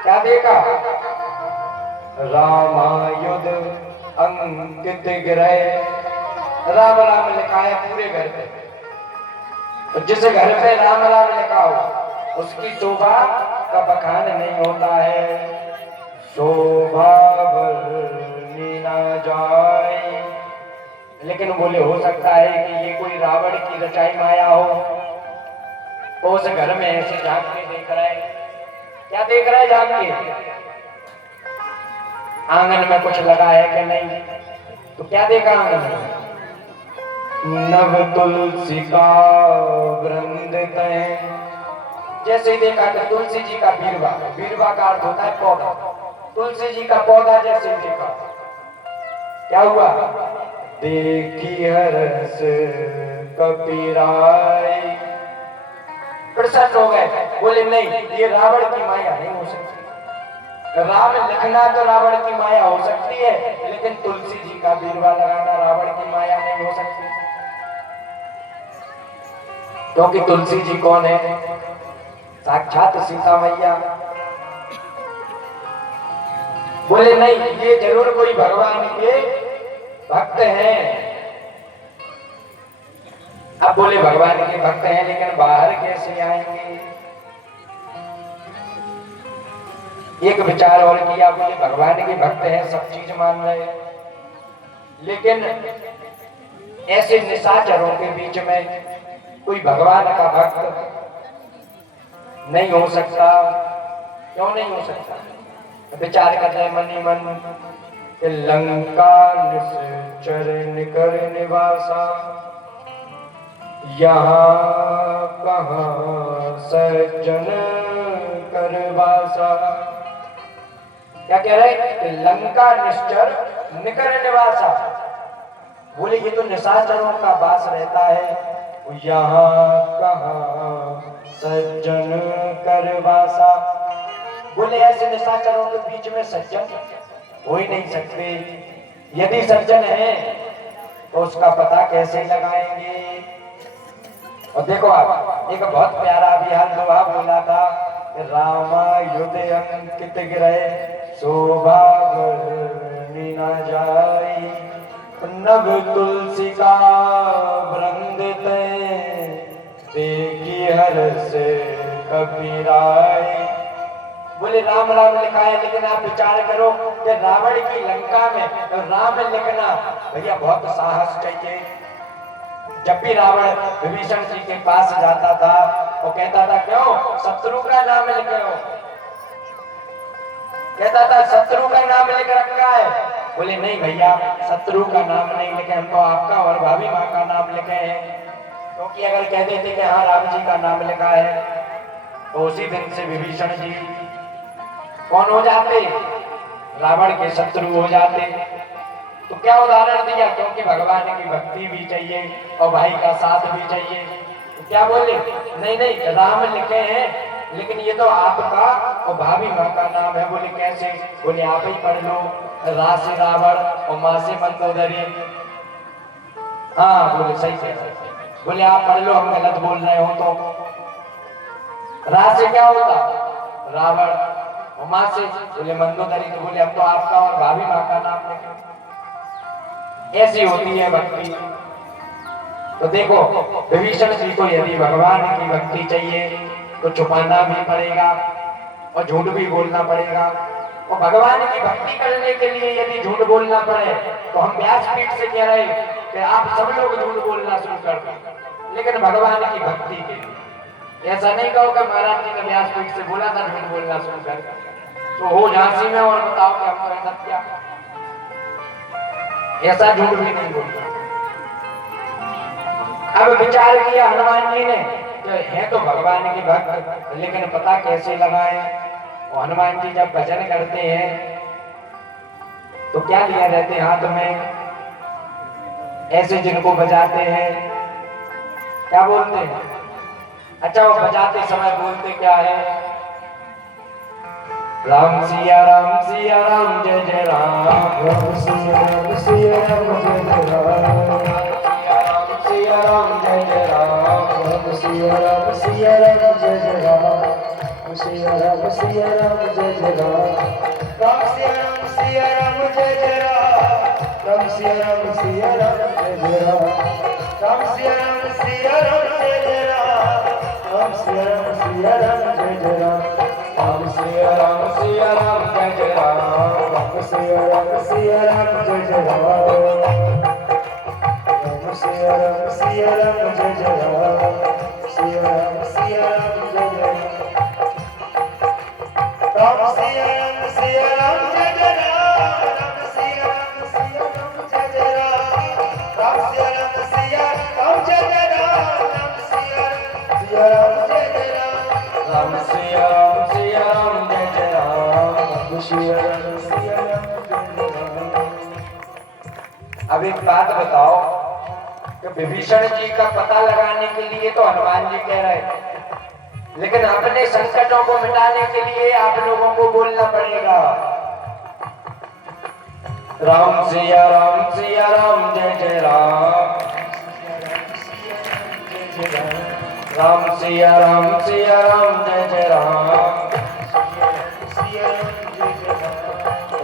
क्या देखा? रामायुध अंकित गिरे, राम राम लिखा है पूरे घर पे। तो जिस घर पे राम राम लिखा हो उसकी शोभा का बखान नहीं होता है। शोभा वर्णि न जाए। लेकिन बोले हो सकता है कि ये कोई रावण की रचाई माया हो, तो उस घर में ऐसे झांक के देख रहे हैं। क्या देख रहे हैं झांक के? आंगन में कुछ लगा है कि नहीं? तो क्या देखा आंगन में? नव तुलसी का वृंद तय। जैसे ही देखा कि तुलसी जी का बीरवा, बीरवा का अर्थ होता है पौधा, तुलसी जी का पौधा जैसे ही देखा, क्या हुआ? देखी हरस कपिराई, प्रसन्न हो गए। बोले नहीं, ये रावण की माया नहीं हो सकती। राम लिखना तो रावण की माया हो सकती है, लेकिन तुलसी जी का बीरवा लगाना रावण की माया नहीं हो सकती। क्योंकि तुलसी जी कौन है? साक्षात सीता मैया। बोले नहीं, ये जरूर कोई भगवान के भक्त हैं। अब बोले भगवान के भक्त हैं, लेकिन बाहर कैसे आएंगे? एक विचार और किया, बोले भगवान के भक्त हैं, सब चीज मान रहे, लेकिन ऐसे निशाचरों के बीच में कोई भगवान का भक्त नहीं हो सकता। क्यों नहीं हो सकता? विचार कर रहे मन ही मन कि लंका निश्चर निकर निवासा, यहाँ कहाँ सज्जन करवासा। क्या कह रहे? लंका निश्चर निकर निवासा। बोले ये तो निशाचरों का वास रहता है, यहाँ कहाँ सज्जन करवासा। बोले ऐसे निशाचरों के बीच में सज्जन हो ही नहीं सकते। यदि सज्जन है तो उसका पता कैसे लगाएंगे? और देखो आप, एक बहुत प्यारा बिहार दोहा बोला था, रामायुध अंकित गिरह शोभा वर्णि न जाई, नव तुलसी का वृंद तय, देखी हरस कपिराई। बोले राम राम लिखा है, लेकिन आप विचार करो कि रावण की लंका में तो राम लिखना, भैया बहुत साहस चाहिए। जब भी रावण विभीषण जी के पास जाता था, वो कहता था क्यों शत्रु का नाम लिखे हो? कहता था शत्रु का नाम लिख रखा है। बोले नहीं भैया, शत्रु का नाम नहीं लिखे, हमको आपका और भाभी माँ का नाम लिखे हैं। क्योंकि अगर कह देते कि हाँ राम जी का नाम लिखा है, तो उसी दिन से विभीषण जी कौन हो जाते? रावण के शत्रु हो जाते। तो क्या उदाहरण दिया? क्योंकि भगवान की भक्ति भी चाहिए और भाई का साथ भी चाहिए। तो क्या बोले? नहीं नहीं, राम लिखे हैं, लेकिन ये तो आपका और भाभी माँ का नाम है। बोले कैसे? बोले आप ही पढ़ लो, रा से रावण और माँ से मंदोदरी। हाँ बोले सही कह रहे। बोले आप पढ़ लो, हम गलत बोल रहे हो तो। रा से क्या होता? रावण, और माँ से बोले मंदोदरी। तो बोले अब तो आपका और भाभी माँ का नाम लिखे। ऐसी होती है भक्ति। तो देखो विभीषण जी को यदि भगवान की भक्ति चाहिए तो छुपाना भी पड़ेगा और झूठ भी बोलना पड़ेगा। और भगवान की भक्ति करने के लिए यदि झूठ बोलना पड़े तो हम व्यासपीठ से कह रहे कि आप सब लोग झूठ बोलना शुरू कर दो, लेकिन भगवान की भक्ति के लिए। ऐसा नहीं कहो कि महाराज जी ने व्यासपीठ से बोला था झूठ बोलना शुरू कर, तो हो झांसी में और बताओ कि हमको ऐसा क्या? ऐसा झूठ भी नहीं बोलना। अब विचार किया हनुमान जी ने, है तो भगवान की भक्त, लेकिन पता कैसे लगाए? और हनुमान जी जब भजन करते हैं तो क्या लिया रहते हाथ में? ऐसे जिनको बजाते हैं क्या बोलते हैं? अच्छा, वो बजाते समय बोलते क्या है? राम सिया राम जय जय राम, राम सिया राम सिया राम जय जय राम, सिया राम जय जय राम, राम सिया राम सिया राम जय जय राम, सिया राम सिया राम जय जय राम, राम सिया राम जय जय राम, राम सिया राम सिया राम जय जय राम, राम सिया राम जय जय राम, राम सिया राम सिया राम जय जय राम, राम सिया राम जय जय राम, राम सिया राम सिया राम जय जय राम, राम सिया राम सिया राम जय जय राम, सिया राम सिया राम जय जय राम, राम सिया राम जय जय राम, अब एक बात बताओ कि विभीषण जी का पता लगाने के लिए तो हनुमान जी कह रहे हैं, लेकिन अपने संकटों को मिटाने के लिए आप लोगों को बोलना पड़ेगा। राम सिया राम जय जय राम। राम सिया राम जय जय राम।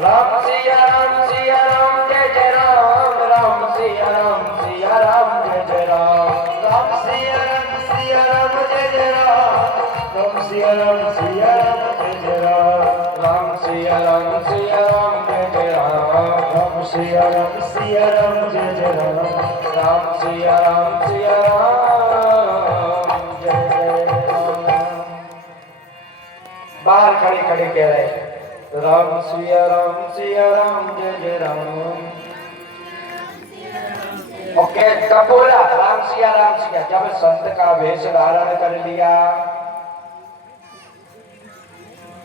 राम सिया राम जय जय राम। राम सिया राम जय जय राम। राम सिया राम जय जय राम। राम सिया राम जय जय राम। राम सिया राम जय जय राम। राम सिया राम जय जय राम। राम सिया राम जय जय राम। बाहर खड़े खड़े कह रहे हैं, राम सिया राम जय जय राम। ओके, कब बोला राम सिया जब संत का वेश धारण कर लिया।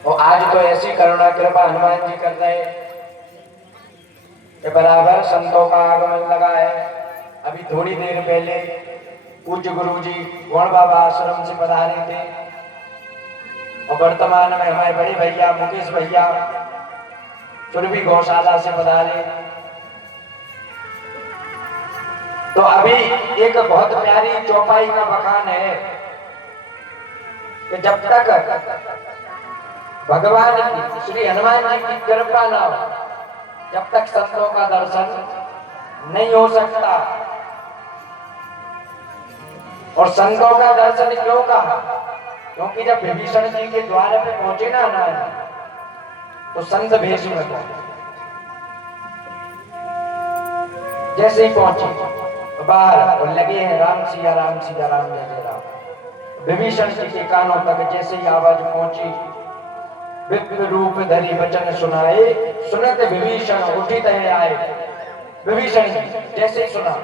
और आज तो ऐसी करुणा कृपा हनुमान जी कर रहे कि बराबर संतों का आगमन लगा है। अभी थोड़ी देर पहले पूज्य गुरु जी गौड़ बाबा आश्रम से पधारे थे और वर्तमान में हमारे बड़े भैया मुकेश भैया चुरभी गौशाला से पधारे। तो अभी एक बहुत प्यारी चौपाई का बखान है कि जब तक भगवान की श्री हनुमान जी की कृपा न हो, जब तक संतों का दर्शन नहीं हो सकता। और संतों का दर्शन क्यों कहा? क्योंकि जब विभीषण जी के द्वार पे पहुंचे ना तो संत भेष में पहुंचे। जैसे ही पहुंचे बाहर और लगे हैं राम सिया राम जय जय राम। विभीषण जी के कानों तक जैसे ही आवाज पहुंची, विप्र रूप धरी वचन सुनाए, सुनत विभीषण उठित है आए। विभीषण जी जैसे ही सुना,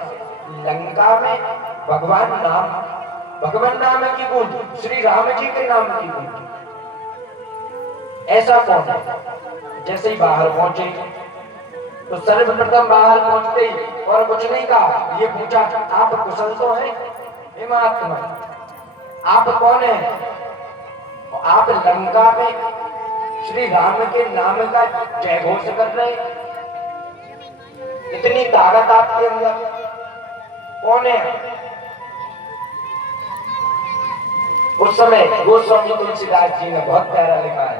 लंका में भगवान नाम की गूंज, श्री राम जी के नाम की गूंज, ऐसा कौन है? जैसे ही बाहर पहुंचे तो सर्वप्रथम बाहर पहुंचते ही और कुछ नहीं कहा, ये पूछा आप कुशल तो हैं? हे महात्मा, आप कौन हैं? आप लंका में श्री राम के नाम का जय घोष कर रहे, इतनी ताकत आपके अंदर, कौन है? उस समय गोस्वामी तुलसीदास जी ने बहुत प्यारा लिखा है,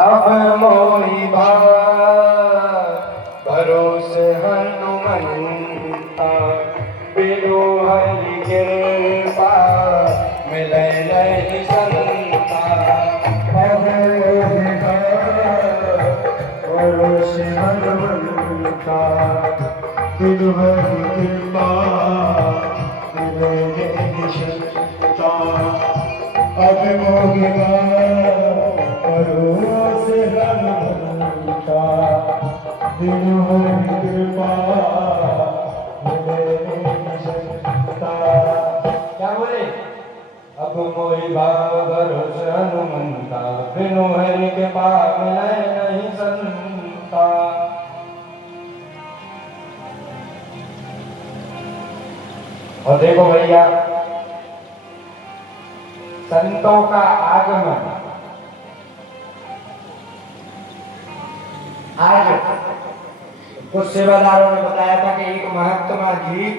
अब मोहि भरोसे हनुमंता, बिनु हरि कृपा मिलै नहीं संता। भरोसे हनुमंता, बिनु हरि कृपा मिलै नहीं संता। अब मोहि भरोसे हनुमंता, बिनु हरि कृपा मिलै नहीं संता। क्या बोले? अब मोहि भरोसे हनुमंता, बिनु हरि कृपा मिलै नहीं संता। और देखो भैया, संतों का आगमन आज कुछ सेवादारों ने बताया था कि एक महात्मा जी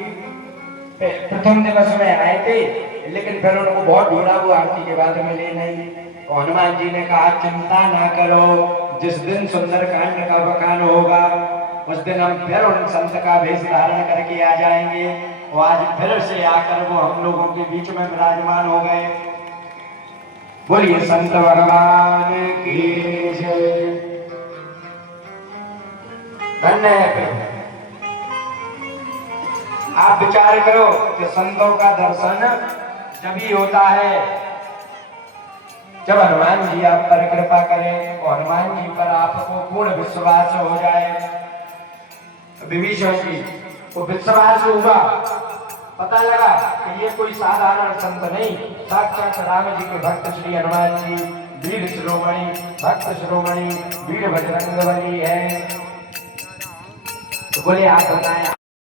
प्रथम दिवस में आए थे, लेकिन फिर उनको बहुत ढूंढा, वो आरती के बाद में ले नहीं। तो हनुमान जी ने कहा चिंता ना करो, जिस दिन सुंदरकांड का बखान होगा उस दिन हम फिर उन संत का वेश धारण करके आ जाएंगे। और आज फिर से आकर वो हम लोगों के बीच में विराजमान हो गए। बोलिए संत भगवान की जय। धन्य है। आप विचार करो कि संतों का दर्शन जब ही होता है जब हनुमान जी आप पर कृपा करें और हनुमान जी पर आपको पूर्ण विश्वास हो जाए। विभीषण जी को विश्वास हुआ, पता लगा कि ये कोई साधारण संत नहीं, साक्षात राम जी के भक्त श्री हनुमान जी वीर शिरोमणि भक्त शिरोमणि वीर बजरंगबली है। बोले हाथ बनाया